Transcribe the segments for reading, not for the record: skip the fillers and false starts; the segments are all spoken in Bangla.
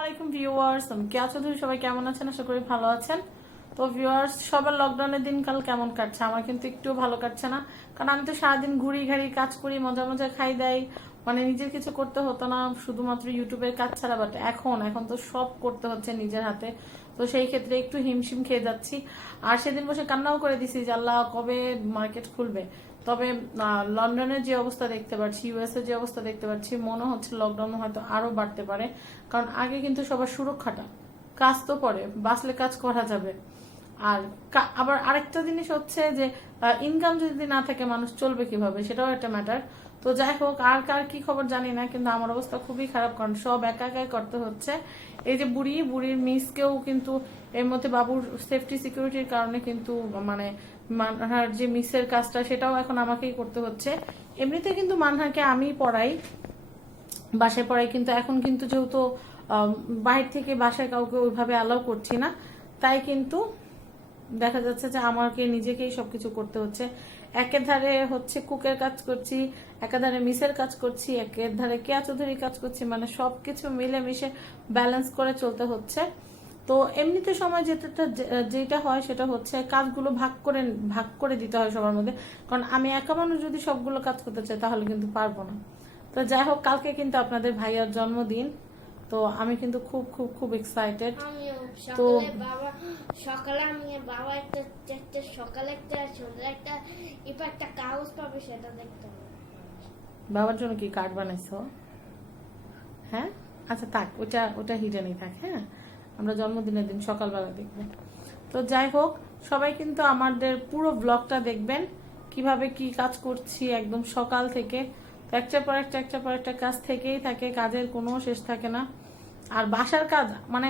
আলাইকুম ভিউয়ার্স, আমি কেয়া চৌধুরী। সবাই কেমন আছেন? আশা করি ভালো আছেন। তো ভিউয়ার্স, সবার লকডাউনের দিনকাল কেমন কাটছে? আমার কিন্তু একটুও ভালো কাটছে না, কারণ আমি তো সারাদিন ঘুরি ঘাড়ি কাজ করি, মজা মজা খাই দেয়, মানে নিজের কিছু করতে হতো না, শুধুমাত্র ইউটিউবের কাজ ছাড়া। বাট এখন তো সব করতে হচ্ছে নিজের হাতে। তো সেই ক্ষেত্রে একটু হিমশিম খেয়ে যাচ্ছি। আর সেদিন বসে কান্নাও করে দিছি যে আল্লাহ, কবে মার্কেট খুলবে। তবে লন্ডনের যে অবস্থা দেখতে পাচ্ছি, ইউএস এর যে অবস্থা দেখতে পাচ্ছি, মনে হচ্ছে লকডাউন হয়তো আরো বাড়তে পারে। কারণ আগে কিন্তু সবার সুরক্ষাটা, কাজ তো পরে, বাঁচলে কাজ করা যাবে। আর আবার আরেকটা জিনিস হচ্ছে যে ইনকাম যদি না থাকে মানুষ চলবে কিভাবে, সেটাও একটা ম্যাটার। তো যাই হোক, আর কার কি খবর জানি না, কিন্তু আমার অবস্থা খুবই খারাপ, কারণ সব একা একাই করতে হচ্ছে। এই যে বুড়ির মিসকেও কিন্তু এর মধ্যে বাবুর সেফটি সিকিউরিটির কারণে কিন্তু মানে মানহার যে মিসের কাজটা, সেটাও এখন আমাকেই করতে হচ্ছে। এমনিতে কিন্তু মানহারকে আমি পড়াই, বাসায় পড়াই, কিন্তু এখন কিন্তু যেহেতু বাইরে থেকে বাসায় কাউকে ওইভাবে অ্যালাউ করছি না, তাই কিন্তু দেখা যাচ্ছে যে আমাকে নিজেকেই সবকিছু করতে হচ্ছে। একের ধারে হচ্ছে কুকের কাজ করছি, একের ধারে মিসের কাজ করছি, একের ধারে কেয়া চৌধুরীর কাজ করছি, মানে সবকিছু মিলে মিশে ব্যালেন্স করে চলতে হচ্ছে। তো এমনিতে সময় যেটা হয় সেটা হচ্ছে কাজগুলো ভাগ করে দিতে হয় সবার মধ্যে, কারণ আমি একা মানুষ যদি সবগুলো কাজ করতে চাই তাহলে কিন্তু পারবো না। তো যাই হোক, কালকে কিন্তু আপনাদের ভাইয়ার জন্মদিন, তো আমি কিন্তু খুব খুব খুব এক্সাইটেড। তো সকালে আমি বাবা একটা সকালে একটা সন্ধ্যা একটা কাগজ পাবে, সেটা দেখতে হবে। বাবার জন্য কি কার্ড বানাইছো? হ্যাঁ, আচ্ছা থাক, ওটা হিডেনই থাক। হ্যাঁ, আমরা জন্মদিনের দিন সকালবেলা দেখবো। তো যাই হোক, সবাই কিন্তু আমাদের পুরো ব্লগটা দেখবেন, কিভাবে কি কাজ করছি একদম সকাল থেকে। তো একটার পর একটা কাজ থেকেই থাকে, কাজের কোনো শেষ থাকে না। আর বাসার কাজ মানে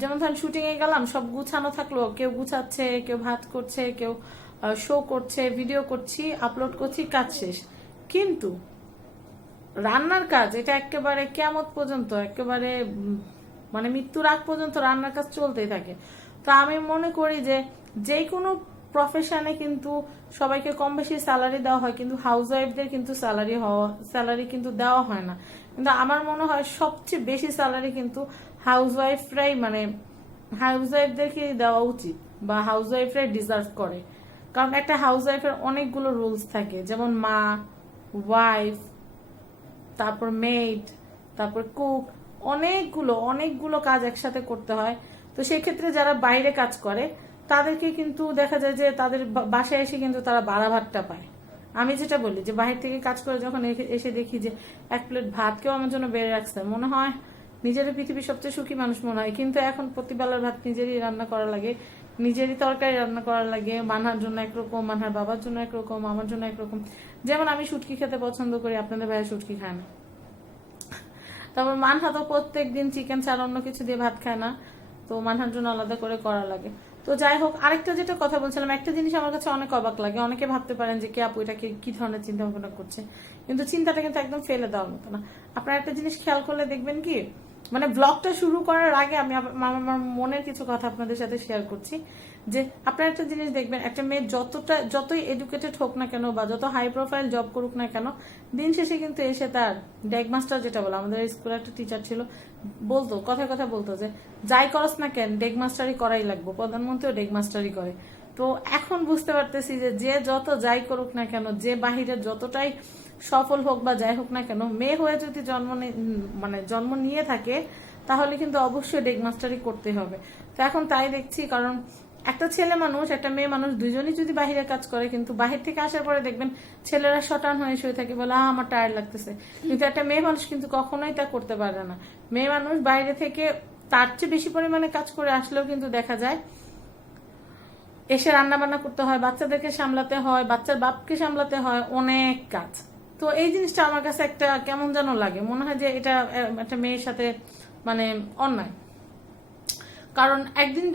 যেমন ধরেন শুটিং এ গেলাম, সব গুছানো থাকলো, কেউ গুছাচ্ছে, কেউ ভাত করছে, কেউ শো করছে, ভিডিও করছি, আপলোড করছি, কাজ শেষ। কিন্তু রান্নার কাজ, এটা একেবারে কিয়ামত পর্যন্ত, একেবারে মানে মৃত্যুর আগ পর্যন্ত রান্নার কাজ চলতেই থাকে। তো আমি মনে করি যে যে কোনো প্রফেশনে কিন্তু সবাইকে কম বেশি স্যালারি দেওয়া হয়, কিন্তু হাউস ওয়াইফদের কিন্তু স্যালারি কিন্তু দেওয়া হয় না। কিন্তু আমার মনে হয় সবচেয়ে বেশি স্যালারি কিন্তু হাউস ওয়াইফরাই, মানে হাউস ওয়াইফদেরকে দেওয়া উচিত, বা হাউস ওয়াইফরাই ডিজার্ভ করে। কারণ একটা হাউস ওয়াইফের অনেকগুলো রুলস থাকে, যেমন মা, ওয়াইফ, তারপর মেড, তারপর কুক, অনেকগুলো কাজ একসাথে করতে হয়। তো সেক্ষেত্রে যারা বাইরে কাজ করে তাদেরকে কিন্তু দেখা যায় যে তাদের বাসায় এসে কিন্তু তারা বাড়া ভাতটা পায়। আমি যেটা বলি যে বাহির থেকে কাজ করে যখন এসে দেখি যে এক প্লেট ভাত কেউ আমার জন্য বেড়ে রাখছে, মনে হয় নিজের পৃথিবীর সবচেয়ে সুখী মানুষ মনে হয়। কিন্তু এখন প্রতিবেলার ভাত নিজেরই রান্না করা লাগে, নিজেরই তরকারি রান্না করা লাগে, মানহার জন্য একরকম, মানহার বাবার জন্য একরকম, আমার জন্য একরকম। যেমন আমি শুটকি খেতে পছন্দ করি, আপনাদের ভাইয়া শুটকি খায় না। তারপর মানহা তো প্রত্যেকদিন চিকেন ছাড়া অন্য কিছু দিয়ে ভাত খায় না, তো মানহার জন্য আলাদা করে করা লাগে। তো যাই হোক, আরেকটা যেটা কথা বলছিলাম, একটা জিনিস আমার কাছে অনেক অবাক লাগে। অনেকে ভাবতে পারেন যে কে আপু এটাকে কি ধরনের চিন্তা ভাবনা করছে, কিন্তু চিন্তাটা কিন্তু একদম ফেলে দেওয়ার মতো না। আপনারা একটা জিনিস খেয়াল করলে দেখবেন কি, মানে ব্লগটা শুরু করার আগে আমি আমার মনের কিছু কথা আপনাদের সাথে শেয়ার করছি। যে আপনারা একটা জিনিস দেখবেন, একটা মেয়ে যতই এডুকেটেড হোক না কেন, বা যত হাই প্রোফাইল জব করুক না কেন, দিন শেষে কিন্তু এসে তার ডেগ মাস্টার, যেটা বলে, আমাদের স্কুলে একটা টিচার ছিল, বলতো কথায় কথা বলতো যে যাই করস না কেন ডেগ মাস্টারই করাই লাগবে, প্রধানমন্ত্রীও ডেগ মাস্টারই করে। তো এখন বুঝতে পারতেছি যে যত যাই করুক না কেন, যে বাহিরে যতটাই সফল হোক বা যাই হোক না কেন, মেয়ে হয়ে যদি জন্ম নিয়ে থাকে, তাহলে কিন্তু অবশ্যই ডেগ মাস্টারই করতে হবে। তো এখন তাই দেখছি, কারণ একটা ছেলে মানুষ, একটা মেয়ে মানুষ, দুজনই যদি বাহিরে কাজ করে, কিন্তু বাহির থেকে আসার পরে দেখবেন ছেলেরা শটান হয়ে শুয়ে থাকে, বলে আমার টায়ার্ড লাগতেছে। কিন্তু একটা মেয়ে মানুষ কিন্তু কখনোই তা করতে পারে না। মেয়ে মানুষ বাইরে থেকে তার চেয়ে বেশি পরিমাণে কাজ করে আসলেও কিন্তু দেখা যায় এসে রান্না বান্না করতে হয়, বাচ্চাদেরকে সামলাতে হয়, বাচ্চার বাপকে সামলাতে হয়, অনেক কাজ। তো এই জিনিসটা আমার কাছে একটা কেমন যেন লাগে, মনে হয় যে এটা একটা মেয়ের সাথে মানে অন্যায়। কারণ একদিন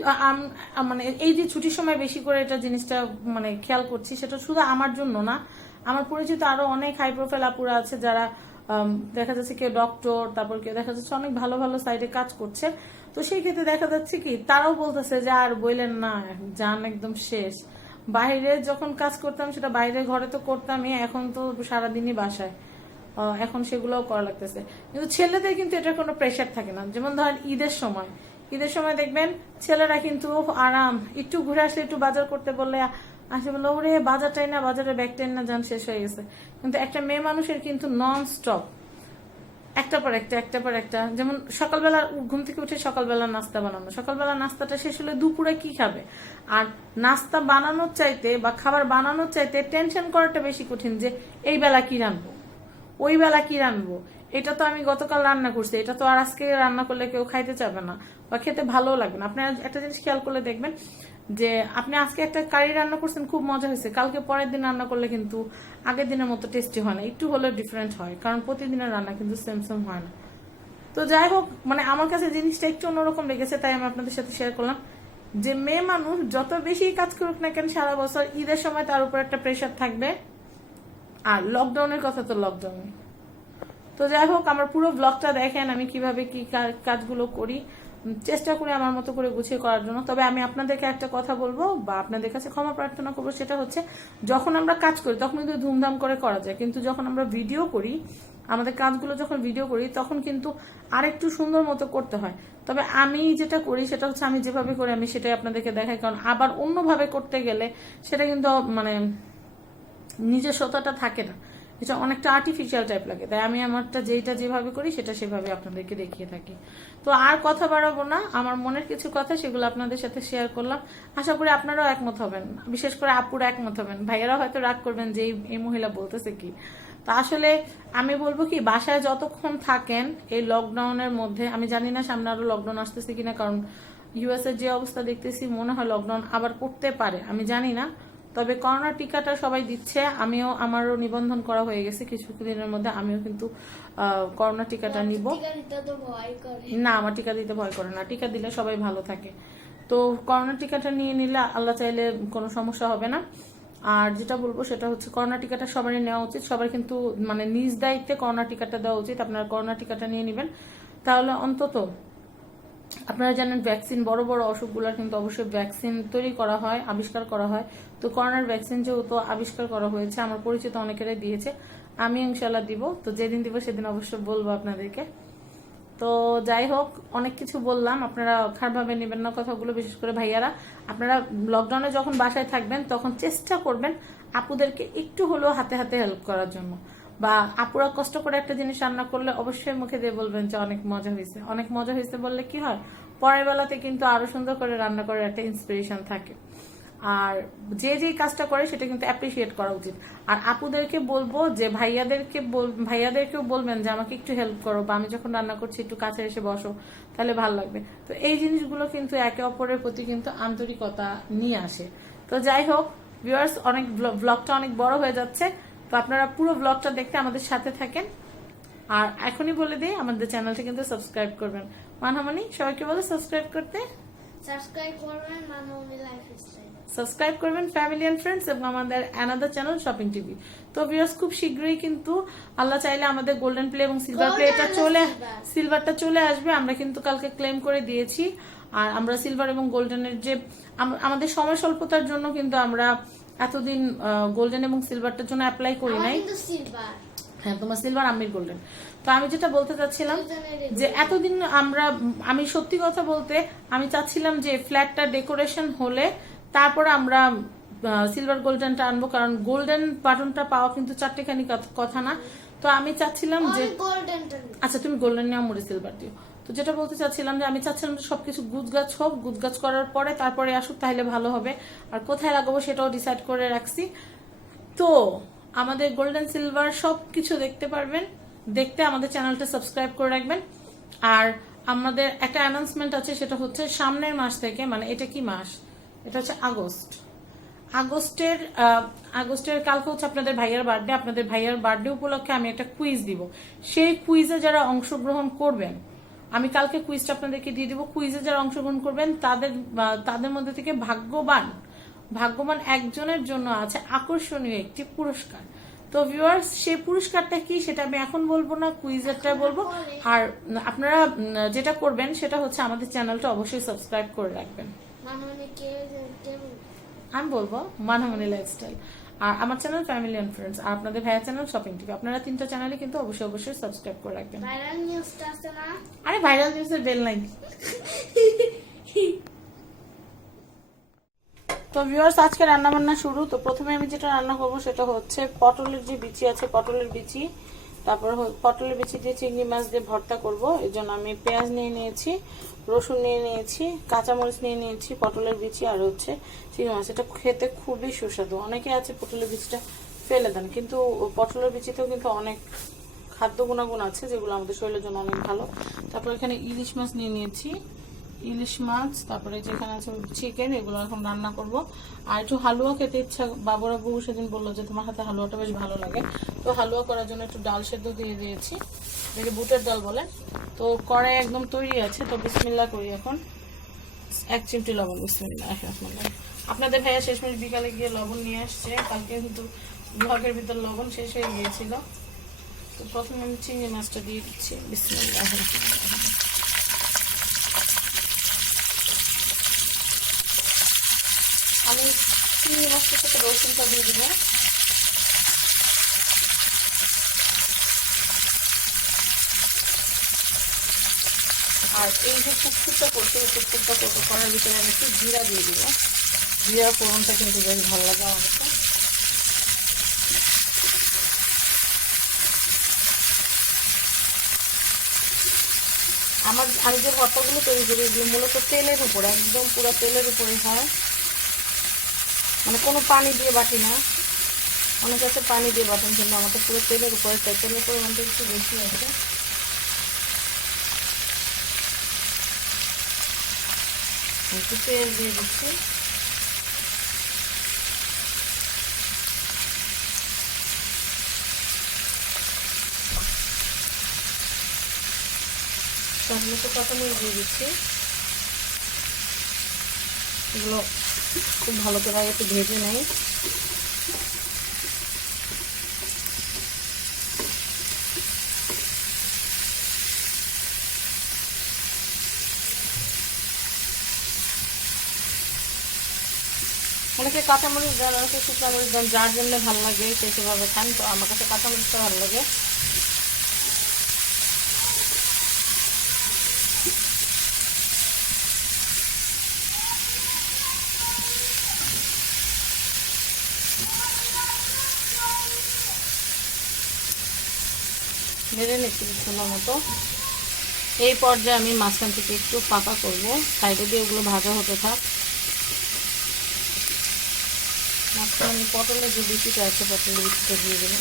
মানে এই যে ছুটির সময় বেশি করে এটা জিনিসটা মানে খেয়াল করছি, সেটা শুধু আমার জন্য না, আমার পরিচিত আরো অনেক হাই প্রোফাইল আপুরা আছে যারা দেখা যাচ্ছে কেউ ডক্টর, তারপর কেউ দেখা যাচ্ছে অনেক ভালো ভালো সাইডে কাজ করছে। তো সেই ক্ষেত্রে দেখা যাচ্ছে কি তারাও বলতেছে যে আর বললেন না, যান একদম শেষ। বাইরে যখন কাজ করতাম সেটা বাইরে, ঘরে তো করতামই, এখন তো সারাদিনই বাসায়। এখন সেগুলোও করা লাগতেছে। কিন্তু ছেলেদের কিন্তু এটার কোনো প্রেশার থাকে না। যেমন ধরেন ঈদের সময় দেখবেন ছেলেরা কিন্তু আরাম, একটু ঘুরে আসলে, একটু বাজার করতে বললে আসে বললো ওরে বাজারটাই না, বাজারে ব্যাগটাই না, যান শেষ হয়ে গেছে। কিন্তু একটা মেয়ে মানুষের কিন্তু নন স্টপ একটার পর একটা। যেমন সকালবেলা ঘুম থেকে উঠে সকালবেলা নাস্তা বানানো, সকালবেলা নাস্তাটা শেষ হলে দুপুরে কি খাবে। আর নাস্তা বানানোর চাইতে বা খাবার বানানোর চাইতে টেনশন করাটা বেশি কঠিন, যে এই বেলা কি রানবো, ওই বেলা কি রানবো, এটা তো আমি গতকাল রান্না করছি, এটা তো আর আজকে রান্না করলে কেউ খাইতে চাবে না বা খেতে ভালোও লাগবে না। আপনারা একটা জিনিস খেয়াল করলে দেখবেন যে আপনি আজকে একটা কারি রান্না করছেন, খুব মজা হয়েছে, কালকে পরের দিন রান্না করলে কিন্তু আগের দিনের মতো টেস্টি হয় না, একটু হলেও ডিফারেন্ট হয়, কারণ প্রতিদিনের রান্না কিন্তু সেম হয় না। তো যাই হোক, মানে আমার কাছে জিনিসটা একটু অন্যরকম লেগেছে, তাই আমি আপনাদের সাথে শেয়ার করলাম যে মেয়ে মানুষ যত বেশি কাজ করুক না কেন সারা বছর, ঈদের সময় তার উপর একটা প্রেশার থাকবে। আর লকডাউনের কথা তো লকডাউন। তো যাই হোক, আমার পুরো ব্লগটা দেখেন আমি কিভাবে কি কাজগুলো করি, চেষ্টা করি আমার মতো করে গুছিয়ে করার জন্য। তবে আমি আপনাদেরকে একটা কথা বলবো বা আপনাদের কাছে ক্ষমা প্রার্থনা করবো, সেটা হচ্ছে যখন আমরা কাজ করি তখন কিন্তু ধুমধাম করে করা যায়, কিন্তু যখন আমরা ভিডিও করি, আমাদের কাজগুলো যখন ভিডিও করি তখন কিন্তু আরেকটু সুন্দর মতো করতে হয়। তবে আমি যেটা করি সেটা হচ্ছে আমি যেভাবে করি আমি সেটাই আপনাদেরকে দেখাই, কারণ আবার অন্যভাবে করতে গেলে সেটা কিন্তু মানে নিজস্বতাটা থাকে না, এটা অনেকটা আর্টিফিশিয়াল টাইপ লাগে। তাই আমি আমারটা যেইটা যেভাবে করি সেটা সেভাবে আপনাদেরকে দেখিয়ে থাকি। তো আর কথা বাড়াবো না, আমার মনের কিছু কথা সেগুলো আপনাদের সাথে শেয়ার করলাম। আশা করি আপনারাও একমত হবেন, বিশেষ করে আপুরা একমত হবেন, ভাইয়েরা হয়তো রাগ করবেন যে এই মহিলা বলতেছে কি। তা আসলে আমি বলবো কি, বাসায় যতক্ষণ থাকেন এই লকডাউনের মধ্যে, আমি জানি না সামনে আরো লকডাউন আসতেছে কিনা, কারণ ইউএস এর যে অবস্থা দেখতেছি মনে হয় লকডাউন আবার করতে পারে, আমি জানি না। তবে করোনা টিকাটা সবাই দিচ্ছে, আমারও নিবন্ধন করা হয়ে গেছে, কিছু দিনের মধ্যে আমিও কিন্তু করোনা টিকাটা নিব। না, আমার টিকা দিতে ভয় করে না, টিকা দিলে সবাই ভালো থাকে। তো করোনা টিকাটা নিয়ে নিলে আল্লাহ চাইলে কোনো সমস্যা হবে না। আর যেটা বলবো সেটা হচ্ছে করোনা টিকাটা সবারই নেওয়া উচিত, সবার কিন্তু মানে নিজ দায়িত্বে করোনা টিকাটা দেওয়া উচিত। আপনারা করোনা টিকাটা নিয়ে নেবেন, তাহলে অন্তত আপনারা জানেন ভ্যাকসিন, বড় বড় অসুখগুলোর কিন্তু অবশ্যই ভ্যাকসিন তৈরি করা হয়, আবিষ্কার করা হয়। তো করোনার ভ্যাকসিন যেহেতু আবিষ্কার করা হয়েছে, আমার পরিচিত অনেকেরাই দিয়েছে, আমি ইনশাল্লাহ দিব। তো যেদিন দিব সেদিন অবশ্যই বলবো আপনাদেরকে। তো যাই হোক, অনেক কিছু বললাম, আপনারা খারাপভাবে নেবেন না কথাগুলো, বিশেষ করে ভাইয়ারা। আপনারা লকডাউনে যখন বাসায় থাকবেন তখন চেষ্টা করবেন আপুদেরকে একটু হলেও হাতে হাতে হেল্প করার জন্য, বা আপুরা কষ্ট করে একটা জিনিস রান্না করলে অবশ্যই মুখে দিয়ে বলবেন যে অনেক মজা হয়েছে। অনেক মজা হয়েছে বললে কি হয়, পরের বেলাতে কিন্তু আরো সুন্দর করে রান্না করার একটা ইন্সপিরেশন থাকে। আর যে কাজটা করে সেটা কিন্তু অ্যাপ্রিসিয়েট করা উচিত। আর আপুদেরকে বলবো যে ভাইয়াদেরকেও বলবেন যে আমাকে একটু হেল্প করো, বা আমি যখন রান্না করছি একটু কাছে এসে বসো, তাহলে ভালো লাগবে। তো এই জিনিসগুলো কিন্তু একে অপরের প্রতি কিন্তু আন্তরিকতা নিয়ে আসে। তো যাই হোক ভিউয়ার্স, অনেক ব্লগটা অনেক বড় হয়ে যাচ্ছে, তো আপনারা পুরো ব্লগটা দেখতে আমাদের সাথে থাকেন। আর এখনই বলে দিই, আমাদের চ্যানেলটা কিন্তু সাবস্ক্রাইব করবেন। মানহামনি সবাইকে বলে সাবস্ক্রাইব করতে, সাবস্ক্রাইব করবেন মানহামনি লাইফস্টাইল, সাবস্ক্রাইব করবেন ফ্যামিলি এন্ড ফ্রেন্ডস, এবং আমাদের অ্যানাদার চ্যানেল শপিং টিভি। তো ভিউয়ার্স, খুব শীঘ্রই কিন্তু আল্লাহ চাইলে আমাদের গোল্ডেন প্লে এবং সিলভারটা চলে আসবে। আমরা কিন্তু কালকে ক্লেম করে দিয়েছি। আর আমরা সিলভার এবং গোল্ডেনের যে আমাদের সময় স্বল্পতার জন্য কিন্তু আমরা এতদিন গোল্ডেন এবং সিলভারটার জন্য অ্যাপ্লাই করি নাই। হ্যাঁ, তোমার সিলভার, আমির গোল্ডেন। তো আমি যেটা বলতে চাচ্ছিলাম যে এতদিন আমি সত্যি কথা বলতে আমি চাচ্ছিলাম যে ফ্ল্যাটটা ডেকোরেশন হলে তারপর আমরা সিলভার গোল্ডেনটা আনবো, কারণ গোল্ডেন বাটনটা পাওয়া কিন্তু চারটেখানি কথা না। তো আমি চাচ্ছিলাম যে আচ্ছা তুমি গোল্ডেন নিয়ে মুড়ি সিলভার দিও। তো যেটা বলতে চাচ্ছিলাম যে আমি চাচ্ছিলাম যে সবকিছু গুছগাছ হোক, গুছগাছ করার পরে তারপরে আসুক, তাহলে ভালো হবে। আর কোথায় লাগাবো সেটাও ডিসাইড করে রাখছি। তো আমাদের গোল্ডেন সিলভার সবকিছু দেখতে পারবেন, দেখতে আমাদের চ্যানেলটা সাবস্ক্রাইব করে রাখবেন। আর আমাদের একটা অ্যানাউন্সমেন্ট আছে, সেটা হচ্ছে সামনের মাস থেকে, মানে এটা কি মাস, এটা হচ্ছে আগস্টের কালকে হচ্ছে আপনাদের ভাইয়ার বার্থডে। আপনাদের ভাইয়ার বার্থডে উপলক্ষে আমি একটা কুইজ দিব। সেই কুইজে যারা অংশগ্রহণ করবেন, আমি কালকে কুইজটা আপনাদেরকে দিয়ে দিব। কুইজে যারা অংশগ্রহণ করবেন তাদের মধ্যে থেকে ভাগ্যবান একজনের জন্য আছে আকর্ষণীয় একটি পুরস্কার। তো ভিউয়ার্স, সেই পুরস্কারটা কি সেটা আমি এখন বলবো না, কুইজেরটা বলবো। আর আপনারা যেটা করবেন সেটা হচ্ছে আমাদের চ্যানেলটা অবশ্যই সাবস্ক্রাইব করে রাখবেন। আমি বলবো মানহামনি লাইফস্টাইল। আর আমার চ্যানেল ফ্যামিলি অ্যান্ড ফ্রেন্ডস, আর আপনাদের ভাইয়া চ্যানেল শপিং টিভি। আপনারা 3টা চ্যানেলে কিন্তু অবশ্যই অবশ্যই সাবস্ক্রাইব করে রাখবেন। ভাইরাল নিউজটা আছে না? আরে ভাইরাল নিউজের বেল নাই। তো ভিউয়ার্স, আজকে রান্না বান্না শুরু। তো প্রথমে আমি যেটা রান্না করব সেটা হচ্ছে পটলের যে বিচি আছে, পটলের বিচি, তারপর পটলের বিচি দিয়ে চিংড়ি মাছ দিয়ে ভর্তা করব। এর জন্য আমি পেঁয়াজ নিয়ে নিয়েছি, রসুন নিয়ে নিয়েছি, কাঁচামরিচ নিয়ে নিয়েছি, পটলের বিচি আর হচ্ছে চিংড়ি মাছ। এটা খেতে খুবই সুস্বাদু। অনেকে আছে পটলের বিচিটা ফেলে দেন, কিন্তু পটলের বিচিতেও কিন্তু অনেক খাদ্য গুণাগুণ আছে যেগুলো আমাদের শরীরের জন্য অনেক ভালো। তারপর এখানে ইলিশ মাছ নিয়ে নিয়েছি, ইলিশ মাছ, তারপরে যেখানে আছে চিকেন, এগুলো এখন রান্না করব। আর একটু হালুয়া খেতে ইচ্ছা, বাবুরা বউ সেদিন বললো যে তোমার হাতে হালুয়াটা বেশ ভালো লাগে, তো হালুয়া করার জন্য একটু ডাল সেদ্ধ দিয়ে দিয়েছি, যেটা বুটের ডাল বলে। তো কড়াই একদম তৈরি আছে। তো বিসমিল্লাহ করি এখন। 1 চিমটি লবণ, বিসমিল্লাহ। আপনাদের ভাইয়া শেষমেশ বিকালে গিয়ে লবণ নিয়ে আসছে, কালকে কিন্তু ব্লগের ভিতর লবণ শেষ হয়ে গিয়েছিল। তো প্রথমে আমি চিংড়ি মাছটা দিয়ে দিচ্ছি, বিসমিল্লাহ। আমি চিংড়ি মাছটার সাথে রসুনটা দিয়ে দিব। আর এই যে টুকটুকটা করছে, এই টুকটুকটা করার ভিতরে আমি একটু জিরা দিয়ে দিব। জিরা ফোড়নটা কিন্তু বেশ ভালো লাগে আমাকে। আমি যে ভর্তাগুলো তৈরি করি এগুলো মূলত তেলের উপরে, একদম পুরো তেলের উপরে হয়, মানে কোনো পানি দিয়ে বাটি না। অনেক আছে পানি দিয়ে বাটেন, কিন্তু আমাদের পুরো তেলের উপরে, তাই তেলের পরিমাণটা একটু বেশি আছে। একটু তেল দিয়ে দিচ্ছি। তাহলে তো কাঁচামরিচ দিয়ে দিচ্ছি। এগুলো খুব ভালো করে আগে একটু ভেজে নেই। অনেকে কাঁচামরিচ দেন, অনেকে শুকনো মরিচ দেন, যার জন্য ভালো লাগে সে সেভাবে খান। তো আমার কাছে কাঁচামরিচটা ভালো লাগে। ভেজে নিচ্ছি কিছুক্ষণের মতো। এই পর্যায়ে আমি মাঝখান থেকে একটু ফাঁকা করব, সাইডে দিয়ে ওগুলো ভাজা হতে থাক। মাঝখানে আমি পটলের যে বিচিটা আছে, পটলের বিচিটা দিয়ে দেবো।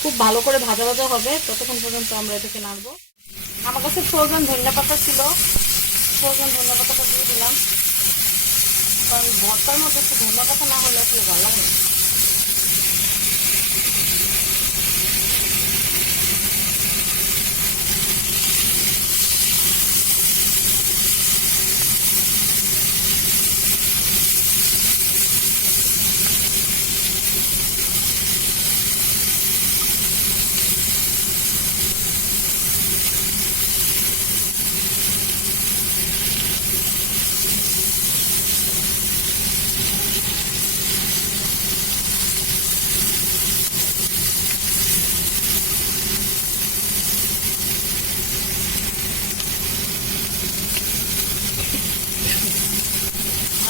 খুব ভালো করে ভাজা ভাজা হবে, ততক্ষণ পর্যন্ত আমরা এটাকে নাড়বো। আমার কাছে ফ্রোজেন ধনিয়া পাতা ছিল, ফ্রোজেন ধনিয়া পাতাটা দিয়ে দিলাম, কারণ ভর্তার মধ্যে একটু ধনিয়া পাতা না হলে আসলে ভালো লাগে না।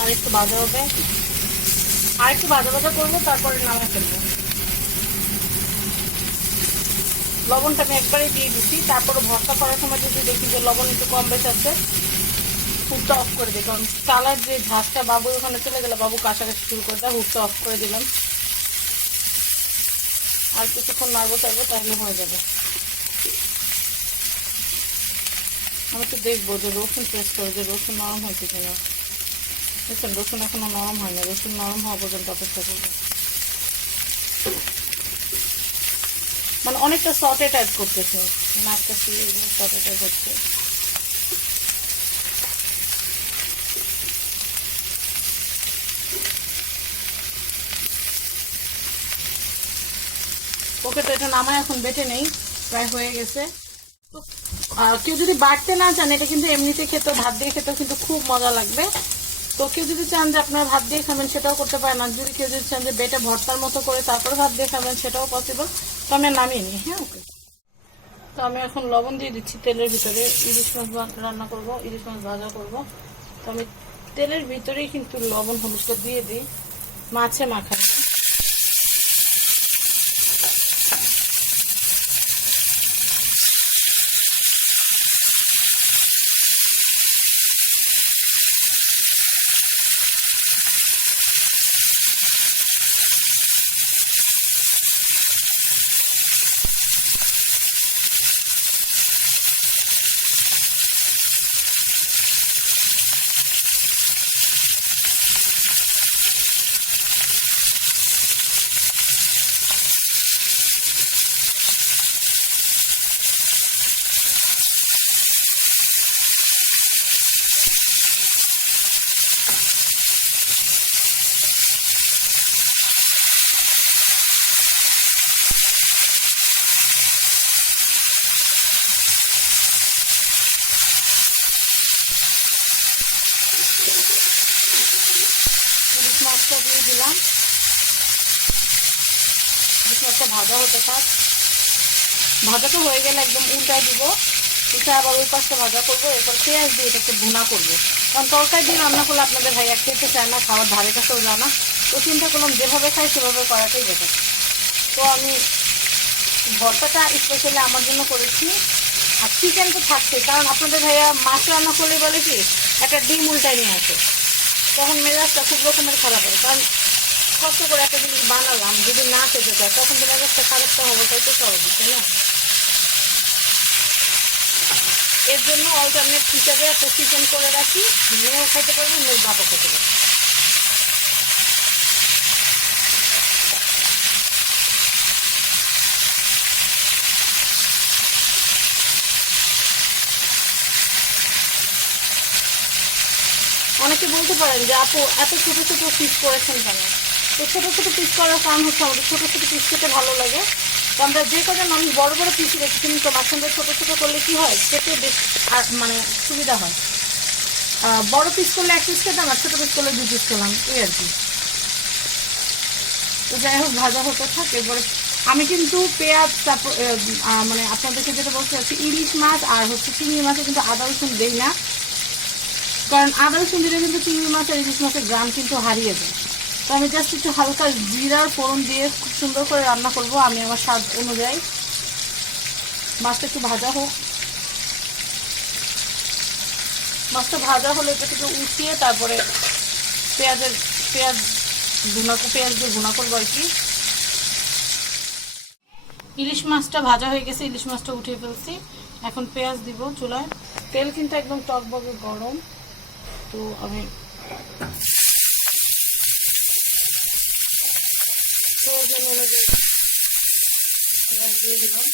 আর একটু ভাজা হবে, আর একটু ভাজা ভাজা করবো, তারপরে নামে ফেলবো। লবণটা আমি একবারে দিয়ে দিচ্ছি। তারপরে ভর্তা করার সময় যদি দেখি যে লবণ একটু কম বেশি আছে, হুডটা অফ করে দিই, কারণ চালার যে ঝাঁসটা বাবু ওখানে চলে গেলে বাবু কাছাকাছি শুরু করে দেয়। হুডটা অফ করে দিলাম। আর কিছুক্ষণ নাড়বো চাইবো, তাহলে হয়ে যাবে। আমি তো দেখবো যে রসুন পেস্ট করে, যে রসুন নরম হয়েছে কিনা। দেখুন রসুন এখনো নরম হয় না, রসুন নরম হওয়া পর্যন্ত অপেক্ষা করবো। মানে অনেকটা সটে টাইপ করতেছে, নাকটা সটে টাইপ হচ্ছে। ওকে, তো এটা নামায় এখন বেটে নেই, প্রায় হয়ে গেছে। তো কেউ যদি বাটতে না চান, এটা কিন্তু এমনিতে খেতেও, ভাত দিয়ে খেতেও কিন্তু খুব মজা লাগবে। তো কেউ যদি চান যে আপনারা ভাত দিয়ে খাবেন, সেটাও করতে পারেন। আর যদি কেউ যদি চান যে বেটে ভর্তার মতো করে তারপর ভাত দিয়ে খাবেন, সেটাও পসিবল। তো আমি নামিয়ে নিই। হ্যাঁ, ওকে। তো আমি এখন লবণ দিয়ে দিচ্ছি তেলের ভিতরে। ইলিশ মাছ রান্না করব, ইলিশ মাছ ভাজা করব। তো আমি তেলের ভিতরেই কিন্তু লবণ হলুদটা দিয়ে দিই, মাছে মাখাই। মাছটা দিয়ে দিলাম, মাছটা ভাজা হতে থাক। ভাজা তো হয়ে গেলে একদম উল্টায় দিব, উল্টা আবার ওই পাশটা ভাজা করবো, এরপর পেঁয়াজ দিয়ে এটাকে ভুনা করবো। কারণ তরকারি দিয়ে রান্না করলে আপনাদের ভাইয়া খেতে চায় না, খাওয়ার ধারে কাছেও যায় না। তো চিন্তা করলাম যেভাবে খাই সেভাবে করাটাই বেটার। তো আমি ভর্তাটা স্পেশালি আমার জন্য করেছি। আর চিকেন তো থাকছে, কারণ আপনাদের ভাইয়া মাছ রান্না করলে বলে কি একটা ডিম উল্টায় নিয়ে আসে, তখন মেজাজটা খুব রকমের খারাপ হয়। কারণ কষ্ট করে একটা জিনিস বানালাম, যদি না খেতে চায় তখন তো মেজাজটা খারাপটা হবে, তাই তো স্বাভাবিক, তাই না? এর জন্য অল্টারনেট হিসাবে একটা চিকেন করে রাখি, মেয়েও খাইতে পারবে, মেয়ের বাবা খেতে পারবে। অনেকে বলতে পারেন যে আপু এত ছোট ছোট পিস করেছেন কেন? তো ছোট ছোট পিস করার কারণ হচ্ছে আমাদের ছোট ছোট পিস খেতে ভালো লাগে। তো আমরা যে কজন মানুষ বড় বড় পিস রেখেছি, কিন্তু মাঝখানে ছোট ছোট করলে কি হয়, খেতে বেশ আর মানে সুবিধা হয়। বড় পিস করলে এক পিস খেতাম, আর ছোট পিস করলে 2 পিস খেলাম, এই আর কি। তো যাই হোক, ভাজা হতে থাক। এরপরে আমি কিন্তু পেঁয়াজ, তারপর মানে আপনাদেরকে যেটা বলতে চাচ্ছি, ইলিশ মাছ আর হচ্ছে চিংড়ি মাছে কিন্তু আদা রসুন দেই না। কারণ আদা রসুন দিলে কিন্তু চিংড়ি মাছ আর ইলিশ মাছের গ্রাম কিন্তু হারিয়ে যায়। তো আমি জাস্ট একটু হালকা জিরার ফোড়ন দিয়ে খুব সুন্দর করে রান্না করব আমি আমার স্বাদ অনুযায়ী। মাছটা একটু ভাজা হোক, মাছটা ভাজা হলে এটা থেকে উঠিয়ে তারপরে পেঁয়াজ দিয়ে ভুনা করবো আর কি। ইলিশ মাছটা ভাজা হয়ে গেছে, ইলিশ মাছটা উঠিয়ে ফেলছি। এখন পেঁয়াজ দিব চুলায়। তেল কিন্তু একদম টকবকে গরম। তো আমি প্রয়োজন অনুযায়ী পেঁয়াজ দিয়ে দিলাম।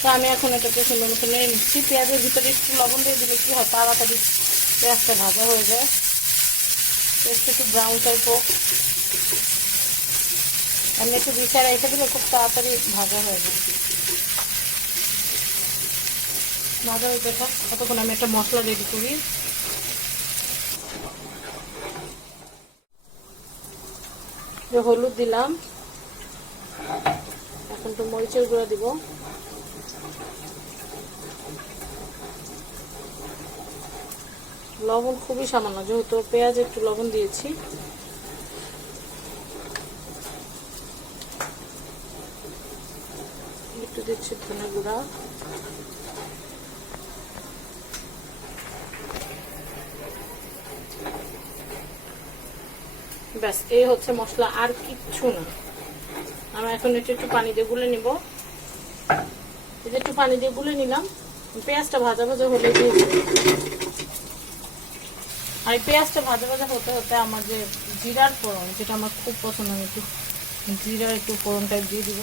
তো আমি এখন এটাকে সুন্দর মতো নিয়ে নিচ্ছি। পেঁয়াজের ভিতরে একটু লবণ দিয়ে দিলে কি হয়, তাড়াতাড়ি পেঁয়াজটা ভাজা হয়ে যায়। পেঁয়াজটা একটু ব্রাউন টাইপ হোক, আমি একটু বিছায় রেখে দিলে খুব তাড়াতাড়ি ভাজা হয়ে যায়। ভাজা হয়ে থাক, ততক্ষণ আমি একটা মশলা রেডি করি। হলুদ দিলাম, এখন তো মরিচের গুঁড়া দিব। লবণ খুবই সামান্য, যেহেতু পেঁয়াজ একটু লবণ দিয়েছি। একটু দিচ্ছি ধনে গুঁড়া, ব্যাস এই হচ্ছে মশলা, আর কিচ্ছু না। আমি এখন একটু পানি দিয়ে গুলে নিব। এই যে একটু পানি দিয়ে গুলে নিলাম। পেঁয়াজটা ভাজা ভাজা হলে দিয়ে দিব। আর এই পেঁয়াজটা ভাজা ভাজা হতে হতে আমার যে জিরার ফোড়ন, যেটা আমার খুব পছন্দ, আমি একটু জিরার একটু ফোড়ন টাইপ দিয়ে দিব।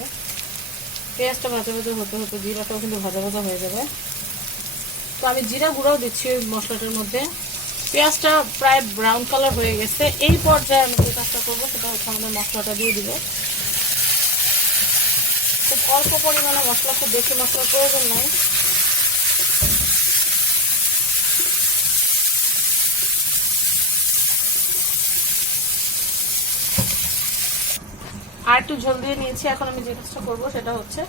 পেঁয়াজটা ভাজা ভাজা হতে হতে জিরাটাও কিন্তু ভাজা ভাজা হয়ে যাবে। তো আমি জিরা গুঁড়াও দিচ্ছি ওই মশলাটার মধ্যে। পেঁয়াজটা প্রায় ব্রাউন কালার হয়ে গেছে। এই পর্যায়ে আমি যে কাজটা করবো সেটা হচ্ছে আমাদের মশলাটা দিয়ে দিব। খুব অল্প পরিমাণে মশলা, খুব বেশি মশলার প্রয়োজন নাই। আর একটু ঝোল দিয়ে নিয়েছি। এখন আমি যে কাজটা করবো সেটা হচ্ছে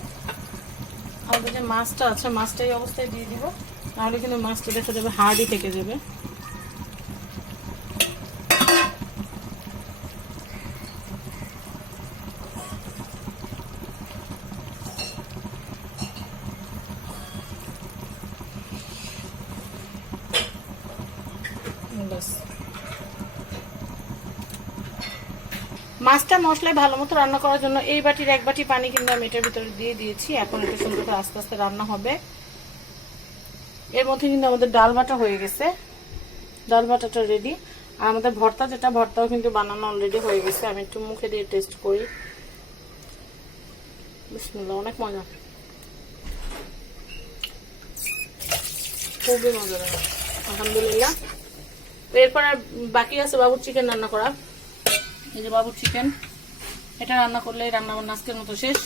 আমাদের যে মাছটা আছে, মাছটা এই অবস্থায় দিয়ে দিব, নাহলে কিন্তু মাছটা দেখা যাবে হার্ডই থেকে যাবে। মাছটা মশলায় ভালো মতো রান্না করার জন্য এই বাটির 1 বাটি পানি কিন্তু আমি এটার ভিতরে দিয়ে দিয়েছি। এখন একটু সুন্দর করে আস্তে আস্তে রান্না হবে। এর মধ্যে কিন্তু আমাদের ডাল বাটা হয়ে গেছে, ডাল বাটাটা রেডি। আর আমাদের ভর্তা, যেটা ভর্তাও কিন্তু বানানো অলরেডি হয়ে গেছে। আমি একটু মুখে দিয়ে টেস্ট করি। বিসমিল্লাহ, অনেক মজা, খুবই মজা লাগে আলহামদুলিল্লাহ। এরপরে বাকি আছে বাবুর চিকেন রান্না করা। এই যে বাবুর চিকেন, এটা রান্না করলে রান্না বান্না আজকের মতো শেষ।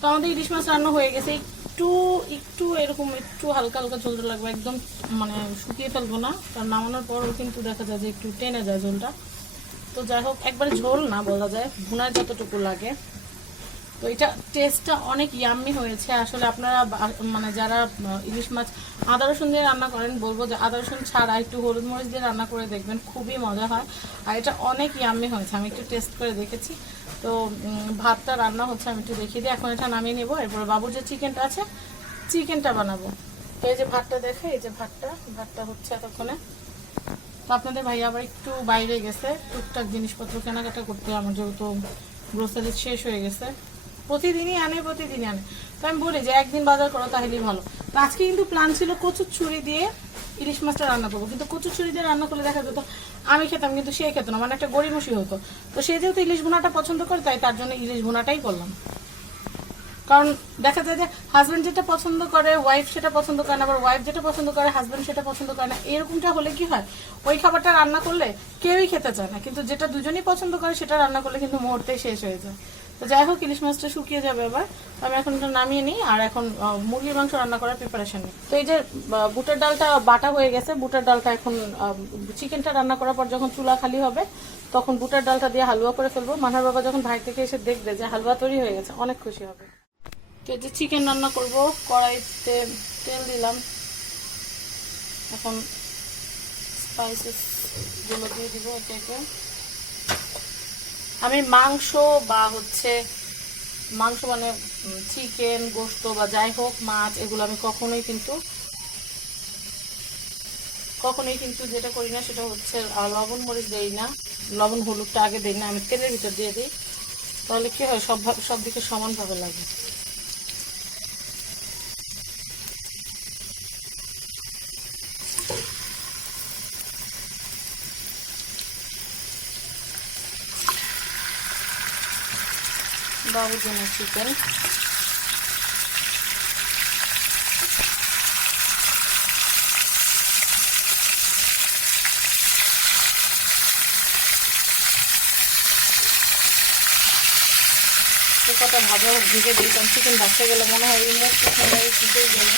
তো আমাদের ইলিশ মাছ রান্না হয়ে গেছে। একটু একটু এরকম একটু হালকা হালকা ঝোল লাগবে, একদম মানে শুকিয়ে ফেলবো না, কারণ নামানোর পরও কিন্তু দেখা যায় যে একটু টেনে যায় ঝোলটা। তো যাই হোক, একবারে ঝোল না বলা যায়, ভুনায় যতটুকু লাগে। তো এটা টেস্টটা অনেক ইয়াম্মি হয়েছে। আসলে আপনারা মানে যারা ইলিশ মাছ আদা রসুন দিয়ে রান্না করেন, বলবো যে আদা রসুন ছাড়া একটু হলুদ মরিচ দিয়ে রান্না করে দেখবেন, খুবই মজা হয়। আর এটা অনেক ইয়াম্মি হয়েছে, আমি একটু টেস্ট করে দেখেছি। তো ভাতটা রান্না হচ্ছে, আমি একটু দেখিয়ে দিই। এখন এটা নামিয়ে নেবো। এরপরে বাবুর যে চিকেনটা আছে, চিকেনটা বানাবো। তো এই যে ভাতটা দেখে, এই যে ভাতটা হচ্ছে এতক্ষণে। তো আপনাদের ভাই আবার একটু বাইরে গেছে টুকটাক জিনিসপত্র কেনাকাটা করতে, আমার যেহেতু গ্রোসারি শেষ হয়ে গেছে। প্রতিদিনই আনে। তো আমি বলি যে একদিন বাজার করো তাহলেই ভালো। তো আজকে কিন্তু প্ল্যান ছিল কচুর ছুরি দিয়ে ইলিশ মাছটা রান্না করবো, কিন্তু কচুর ছুরি দিয়ে রান্না করলে দেখা যেত আমি খেতাম কিন্তু সে খেত না, মানে একটা গড়িমসি হতো। তো সে যেহেতু ইলিশ ভুনাটা পছন্দ করে, তাই তার জন্য ইলিশ ভুনাটাই করলাম। কারণ দেখা যায় যে হাজব্যান্ড যেটা পছন্দ করে ওয়াইফ সেটা পছন্দ করে না, আবার ওয়াইফ যেটা পছন্দ করে হাজব্যান্ড সেটা পছন্দ করে না। এরকমটা হলে কি হয়, ওই খাবারটা রান্না করলে কেউই খেতে চায় না, কিন্তু যেটা দুজনেই পছন্দ করে সেটা রান্না করলে কিন্তু মুহূর্তেই শেষ হয়ে যায়। তো যাই হোক, ইলিশ মাছটা শুকিয়ে যাবে এবার। আমি এখন এটা নামিয়ে নিই, আর এখন মুরগির মাংস রান্না করার প্রিপারেশন নিই। তো এই যে বুটের ডালটা বাটা হয়ে গেছে, বুটের ডালটা এখন চিকেনটা রান্না করার পর যখন চুলা খালি হবে তখন বুটের ডালটা দিয়ে হালুয়া করে ফেলবো। মানহার বাবা যখন ভাই থেকে এসে দেখবে যে হালুয়া তৈরি হয়ে গেছে, অনেক খুশি হবে। তো এই যে চিকেন রান্না করব, কড়াইতে তেল দিলাম। এখন স্পাইসেস গুলো দিয়ে দিব এটাকে। আমি মাংস বা হচ্ছে মাংস মানে চিকেন, গোশত বা যাই হোক, মাছ, এগুলো আমি কখনোই কিন্তু যেটা করি না সেটা হচ্ছে লবণ মরিচ দেই না, লবণ হলুদটা আগে দেই না, আমি তেলের ভিতর দিয়ে দিই। তাহলে কি হয়, সব দিকে সমানভাবে লাগে। বাবুর জন্য চিকেন। কটা ভাজা ভেজে দিই, কারণ চিকেন ভাজতে গেলে মনে হয় এই মুখটা ফুটেই গেলে।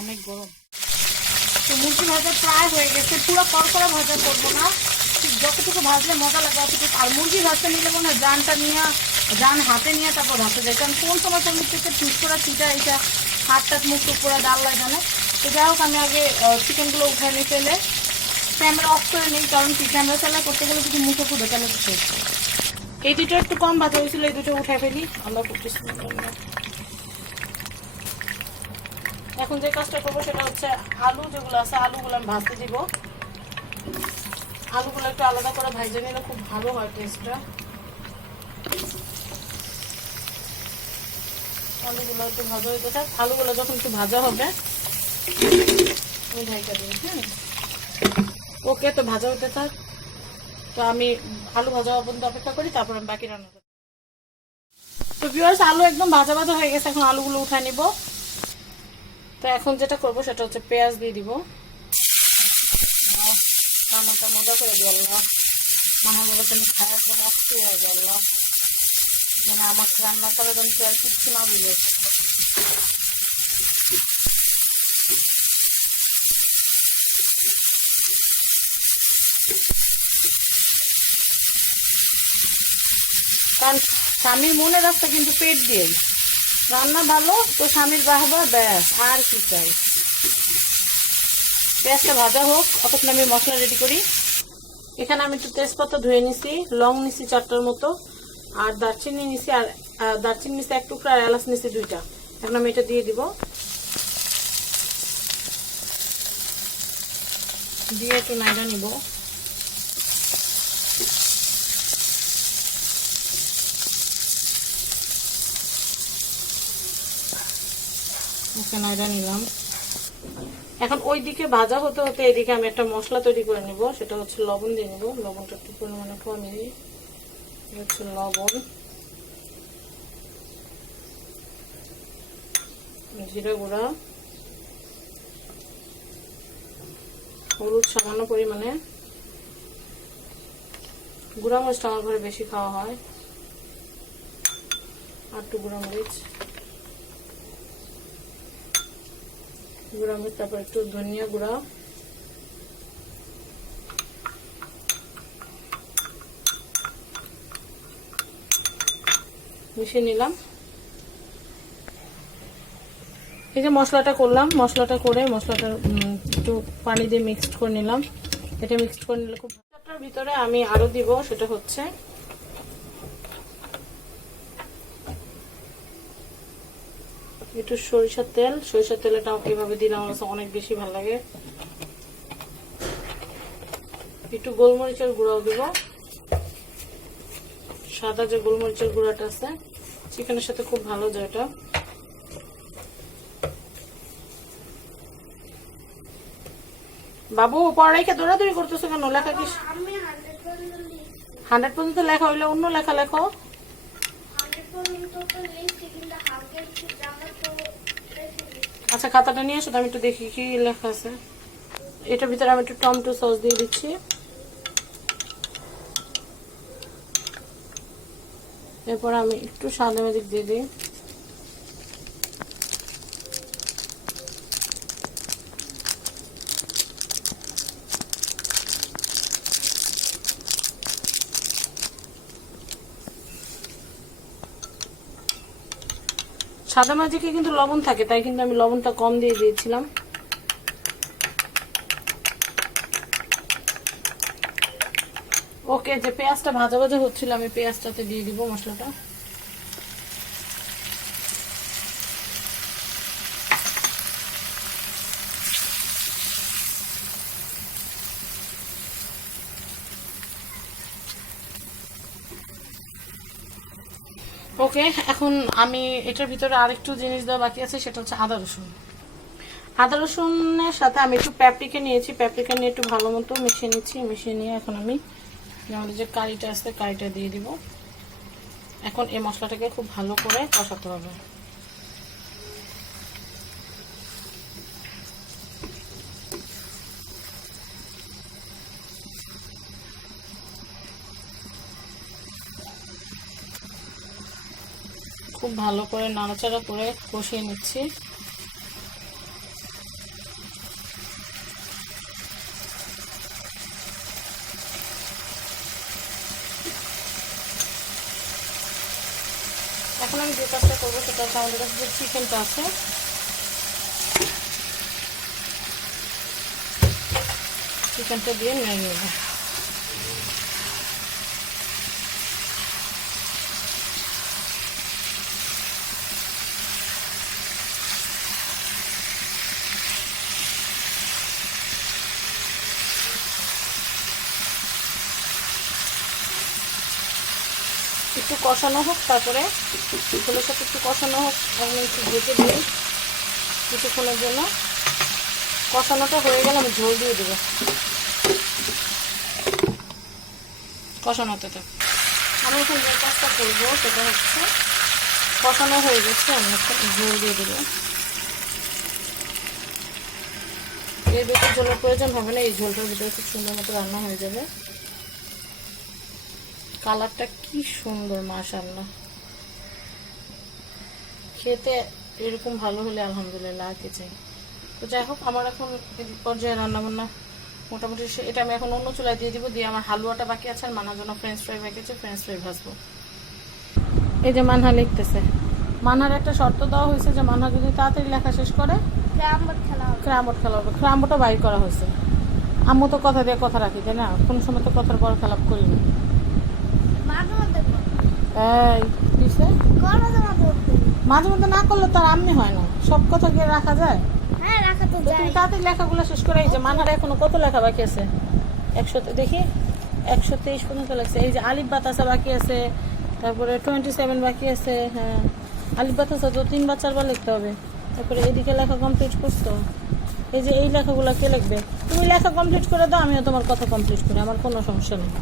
অনেক গরম। তো মুরগি ভাজা প্রায় হয়ে গেছে, পুরো কড়কড়া ভাজা করবো না, ঠিক যতটুকু ভাজলে মজা লাগে অতটুকু। আর মুরগি ভাজতে নিলে মনে হয় জান হাতে নিয়ে তারপর ভাজতে যায়, কারণ কোন সময় কোন থেকে চুজ করা চিটা এটা হাতটা মুখ টুক করে ডাল লাগে জানে। তো যাই হোক, আমি আগে চিকেনগুলো উঠে নিয়ে ফেলে ক্যামেরা অফ করে নিই, কারণ কি ক্যামেরা চালা করতে গেলে যদি মুখে ফুটে তাহলে তো শেষ। এই দুটো একটু কম ভাজা হয়েছিল, এই দুটো উঠে ফেলি। আল্লাহ করতেছি। এখন যে কাজটা করবো সেটা হচ্ছে আলু যেগুলো আছে আলুগুলো আমি ভাজতে দিব। আলুগুলো একটু আলাদা করে ভাজে নিলে খুব ভালো হয় টেস্টটা। আলুগুলো একটু ভাজা হইতে থাক। আলুগুলো যখন একটু ভাজা হবে আমি ঢাকা দিই। হ্যাঁ, ওকে, তো ভাজা হইতে থাক। তো আমি আলু ভাজা হওয়া পর্যন্ত অপেক্ষা করি, তারপর আমি বাকি রান্না করি। তো ভিউয়ার্স, আলু একদম ভাজা ভাজা হয়ে গেছে, এখন আলুগুলো উঠায় নিব। তো এখন যেটা করবো সেটা হচ্ছে পেঁয়াজ দিয়ে দিব। রান্নাটা মজা করে দিই। আল্লাহ মাহমুদ তুমি খায় একদম অস্থির হয়ে গেল, মানে আমাকে রান্না করে দেন কি আর কিচ্ছু না বুঝে। কারণ স্বামীর মনে রাখতে কিন্তু পেট দিয়ে রান্না ভালো, তো স্বামীর বাহবা, ব্যাস আর কি চাই। পেঁয়াজটা ভাজা হোক, অতক্ষণ আমি মশলা রেডি করি। এখানে আমি একটু তেজপাতা ধুয়ে নিছি, লং নিছি 4টার মতো, আর দারচিনি নিছি, আর দারচিনি নিছি 1 টুকরা, আর এলাচ নিছি 2টা। এখন আমি এটা দিয়ে দিব, দিয়ে একটু নাড়া নিব। ওকে, নাড়া নিলাম। এখন ওইদিকে ভাজা হতে হতে এদিকে আমি একটা মশলা তৈরি করে নিব, সেটা হচ্ছে লবণ দিয়ে নিব। লবণটা একটু পরিমাণে কমে দিই। হচ্ছে লবণ, জিরা গুঁড়া, হলুদ সামান্য পরিমাণে। গুঁড়া মরিচটা আমার ঘরে বেশি খাওয়া হয়, আর একটু গুঁড়া মরিচ, তারপর একটু ধনিয়া গুঁড়া, মিশিয়ে নিলাম। এই যে মশলাটা করলাম, মশলাটা করে মশলাটা একটু পানি দিয়ে মিক্সড করে নিলাম। এটা মিক্সড করে নিলে খুব ভালো। ভিতরে আমি আরো দিব, সেটা হচ্ছে একটু সরিষার তেল। সরিষার তেলটা এভাবে দিলে আমার কাছে অনেক বেশি ভালো লাগে। একটু গোলমরিচের গুঁড়াও দিব, সাদা যে গোলমরিচের গুঁড়াটা আছে, চিকেনের সাথে খুব ভালো যায় এটা। বাবু পড়ালেখা দৌড়াদৌড়ি করতেছো কেন? লেখা কি 100 পর্যন্ত লেখা হইলে অন্য লেখা লেখো। আচ্ছা, খাতাটা নিয়ে এসো, আমি একটু দেখি কি লেখা আছে। এটার ভিতরে আমি একটু টমেটো সস দিয়ে দিচ্ছি। এরপর আমি একটু সাদা ম্যাজিক দিয়ে দিই। সাদা ম্যাজিকে কিন্তু লবণ থাকে, তাই কিন্তু আমি লবণটা কম দিয়ে দিয়েছিলাম। ওকে, যে পেঁয়াজটা ভাজা ভাজা হচ্ছিল আমি পেঁয়াজটাতে দিয়ে দিব মশলাটা। ওকে, এখন আমি এটার ভিতরে আরেকটু জিনিস দেওয়া বাকি আছে, সেটা হচ্ছে আদা রসুন। আদা রসুনের সাথে আমি একটু প্যাপরিকা নিয়েছি, প্যাপরিকা নিয়ে একটু ভালো মতো মিশিয়ে নিচ্ছি। মিশিয়ে নিয়ে এখন আমি আমাদের যে কারিটা আছে কারিটা দিয়ে দিব। এখন এই মশলাটাকে খুব ভালো করে কষাতে হবে। খুব ভালো করে নাড়াচাড়া করে কষিয়ে নিচ্ছি। এখন আমি যে কাজটা করবো সেটা হচ্ছে আমাদের কাছে যে চিকেনটা আছে চিকেনটা দিয়ে নেড়ে নেব। একটু কষানো হোক, তারপরে ঝোলের সাথে একটু কষানো হোক, আমি একটু ঢেকে দিই কিছুক্ষণের জন্য। কষানোটা হয়ে গেলে আমি ঝোল দিয়ে দেবো। কষানোতে তো আমি এখন যে কাজটা করবো সেটা হচ্ছে, কষানো হয়ে গেছে, আমি এখন ঝোল দিয়ে দেবো। এর বেশি ঝোলের প্রয়োজন হবে না, এই ঝোলটার ভিতরে খুব সুন্দর মতো রান্না হয়ে যাবে। কালারটা কি সুন্দর, মাশাআল্লাহ। খেতে এরকম ভালো হলে আলহামদুলিল্লাহ, আর কি চাই। তো যাই হোক, আমার এখন এই পর্যায়ে রান্নাবান্না মোটামুটি এটা আমি এখন অন্য চুলায় দিয়ে দিব। দিয়ে আমার হালুয়াটা বাকি আছে, আর মানার জন্য ফ্রেঞ্চ ফ্রাই বাকি আছে, ফ্রেঞ্চ ফ্রাই ভাজবো। এই যে মানহা লিখতেছে, মানহার একটা শর্ত দেওয়া হয়েছে যে মানহা যদি তাড়াতাড়ি লেখা শেষ করে ক্রামবোর্ড খেলা হবে। ক্রামবোর্ডটা বাইর করা হয়েছে। আম্মু তো কথা দিয়ে কথা রাখি, তাই না? কোন সময় তো কথার বড় খেলাপ করি না। এই কিসে মাঝে মধ্যে না করলে তো আর আম্মি হয় না, সব কথা গিয়ে রাখা যায়। তুমি তাড়াতাড়ি লেখাগুলো শেষ করে। এই যে মানহার এখনো কত লেখা বাকি আছে? 100, দেখি 123 পর্যন্ত লাগছে। এই যে আলিফ বাতাসা বাকি আছে, তারপরে 27 বাকি আছে। হ্যাঁ, আলিফ বাতাসা তো 3 বা 4 বার লিখতে হবে। তারপরে এদিকে লেখা কমপ্লিট করছো। এই যে এই লেখাগুলো কে লিখবে? তুমি লেখা কমপ্লিট করে দাও, আমিও তোমার কথা কমপ্লিট করি, আমার কোনো সমস্যা নেই।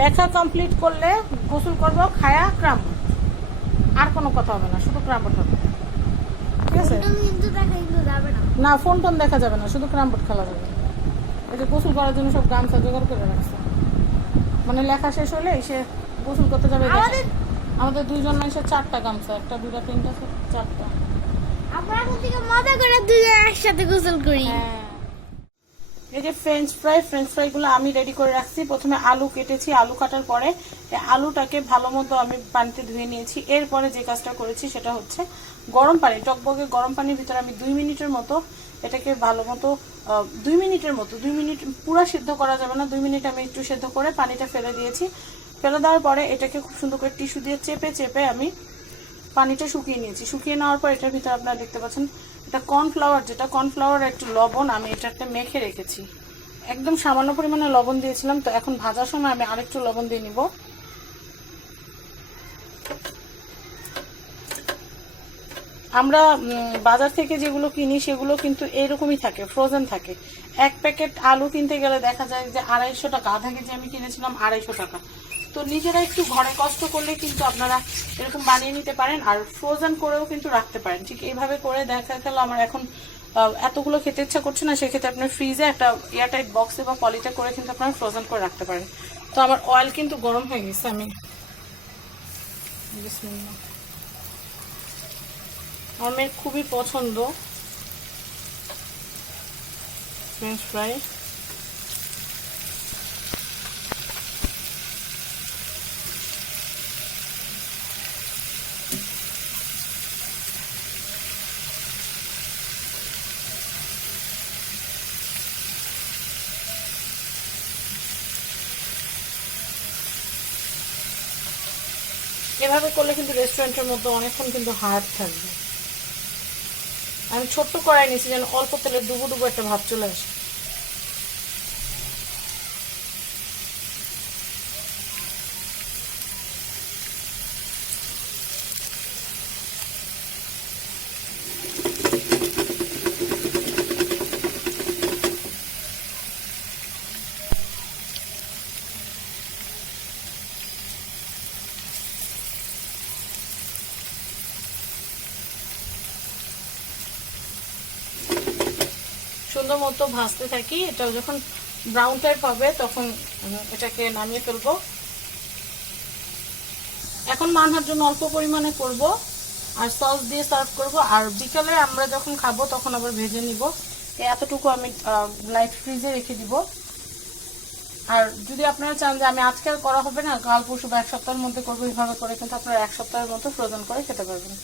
লেখা কমপ্লিট করলে গোসল করবো, খায়া ক্রামবোর্ড, আর কোনো কথা হবে না, শুধু ক্রামবোর্ড হবে। ঠিক আছে? না, ফোন টোন দেখা যাবে না, শুধু ক্রামবোর্ড খেলা যাবে। এই যে গোসল করার জন্য সব গামছা জোগাড় করে রাখছে, মানে লেখা শেষ হলে সে গোসল করতে যাবে। আমাদের দুইজন এসে 4টা গামছা, 1টা 2টা 3টা 4টা। আমরা এখন থেকে মজা করে দুজন একসাথে গোসল করি। হ্যাঁ, এই যে ফ্রেঞ্চ ফ্রাইগুলো আমি রেডি করে রাখছি। প্রথমে আলু কেটেছি, আলু কাটার পরে আলুটাকে ভালো মতো আমি পানিতে ধুয়ে নিয়েছি। এরপরে যে কাজটা করেছি সেটা হচ্ছে গরম পানি, টকবগে গরম পানির ভিতরে আমি 2 মিনিটের মতো এটাকে ভালো মতো 2 মিনিট পুরো সিদ্ধ করা যাবে না, 2 মিনিট আমি একটু সিদ্ধ করে পানিটা ফেলে দিয়েছি। ফেলে দেওয়ার পরে এটাকে খুব সুন্দর করে টিস্যু দিয়ে চেপে আমি পানিটা শুকিয়ে নিয়েছি। শুকিয়ে নেওয়ার পর এটার ভিতরে আপনারা দেখতে পাচ্ছেন এটা কর্নফ্লাওয়ার, যেটা কর্নফ্লাওয়ার একটু লবণ আমি এটাতে মেখে রেখেছি। একদম সামান্য পরিমাণে লবণ দিয়েছিলাম, তো এখন ভাজার সময় আমি আরেকটু লবণ দিয়ে নিব। আমরা বাজার থেকে যেগুলো কিনি সেগুলো কিন্তু এইরকমই থাকে, ফ্রোজেন থাকে। 1 প্যাকেট আলু কিনতে গেলে দেখা যায় যে 250 টাকা, আধা কেজি আমি কিনেছিলাম 250 টাকা। তো নিজেরা একটু ঘরে কষ্ট করলে কিন্তু আপনারা এরকম বানিয়ে নিতে পারেন, আর ফ্রোজেন করেও কিন্তু রাখতে পারেন। ঠিক এইভাবে করে দেখা গেল আমার এখন এতগুলো খেতে ইচ্ছা করছে না, সেক্ষেত্রে আপনার ফ্রিজে একটা এয়ারটাইট বক্সে বা পলিতে করে কিন্তু আপনারা ফ্রোজেন করে রাখতে পারেন। তো আমার অয়েল কিন্তু গরম হয়ে গেছে, আমি বিসমিল্লাহ। আমার মেয়ের খুবই পছন্দ ফ্রেঞ্চ ফ্রাই। এভাবে করলে কিন্তু রেস্টুরেন্টের মতো অনেকক্ষণ কিন্তু হার্ড থাকবে। আমি ছোট্ট কড়াই নিয়েছি যেন অল্প তেলে ডুবো ডুবো একটা ভাব চলে আসে। সুন্দর মতো ভাজতে থাকি। এটা যখন ব্রাউন টাইপ হবে তখন এটাকে নামিয়ে ফেলবো। এখন মানহার জন্য অল্প পরিমাণে করব আর সস দিয়ে সার্ভ করব, আর বিকালে আমরা যখন খাবো তখন আবার ভেজে নিব। এতটুকু আমি লাইট ফ্রিজে রেখে দিব। আর যদি আপনারা চান যে আমি আজকে আর করা হবে না, কাল পরশু বা 1 সপ্তাহের মধ্যে করবো, এইভাবে করে কিন্তু আপনারা 1 সপ্তাহের মতো ফ্রোজেন করে খেতে পারবেন।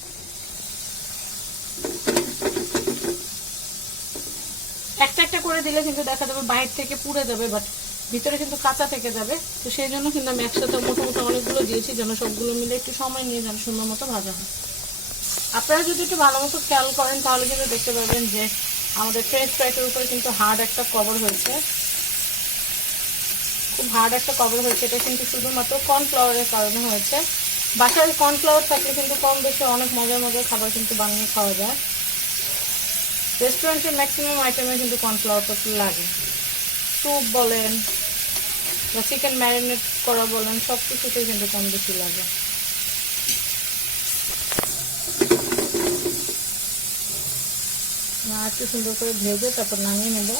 একটা করে দিলে কিন্তু দেখা যাবে বাইরে থেকে পুড়ে যাবে, বাট ভিতরে কিন্তু কাঁচা থেকে যাবে। তো সেই জন্য কিন্তু আমি একসাথে মোটামুটি অনেকগুলো দিয়েছি, যেন সবগুলো মিলে একটু সময় নিয়ে যেন সুন্দর মতো ভাজা হয়। আপনারা যদি একটু ভালো মতো খেয়াল করেন তাহলে কিন্তু দেখতে পাবেন যে আমাদের ফ্রেঞ্চ ফ্রাইটার উপরে কিন্তু হার্ড একটা কভার হয়েছে। খুব হার্ড একটা কভার হয়েছে। এটা কিন্তু শুধুমাত্র কর্নফ্লাওয়ারের কারণে হয়েছে। বাসায় কর্নফ্লাওয়ার থাকলে কিন্তু কম বেশি অনেক মজার মজার খাবার কিন্তু বানিয়ে খাওয়া যায়। রেস্টুরেন্টের ম্যাক্সিমাম আইটেমে কিন্তু কর্নফ্লাওয়ারটা লাগে, স্যুপ বলেন বা চিকেন ম্যারিনেট করা বলেন, সব কিছুতেই কিন্তু কম বেশি লাগে। একটু সুন্দর করে ভেজে তারপর নামিয়ে নেব।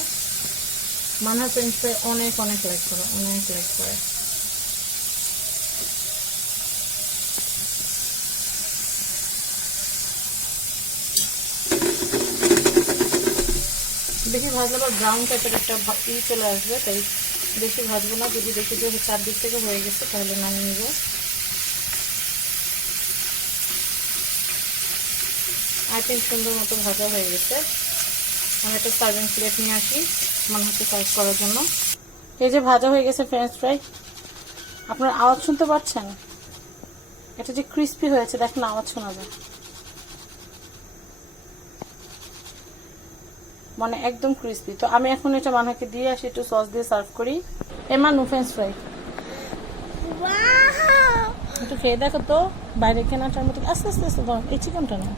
মানহা ফ্রেঞ্চ ফ্রাই অনেক অনেক লাইক করে, অনেক লাইক করে। বেশি ভাজলে আবার ব্রাউন টাইপের একটা চলে আসবে, তাই বেশি ভাজবো না। যদি দেখি যে চারদিক থেকে হয়ে গেছে তাহলে নামিয়ে নেব। আই থিঙ্ক সুন্দর মতো ভাজা হয়ে গেছে। আমি একটা সার্ভিং প্লেট নিয়ে আসি মানহাকে সার্ভ করার জন্য। এই যে ভাজা হয়ে গেছে ফ্রেঞ্চ ফ্রাই, আপনার আওয়াজ শুনতে পাচ্ছেন? এটা যে ক্রিস্পি হয়েছে দেখেন, আওয়াজ শোনা যায়, মানে একদম ক্রিস্পি। তো আমি এখন এটা মানহাকে দিয়ে আসি, একটু সস দিয়ে সার্ভ করি। এমানু ফ্রেঞ্চ ফ্রাই একটু খেয়ে দেখো তো, বাইরে কেনাটার মতো। আস্তে আস্তে আস্তে দাও, এই চিকেনটা না।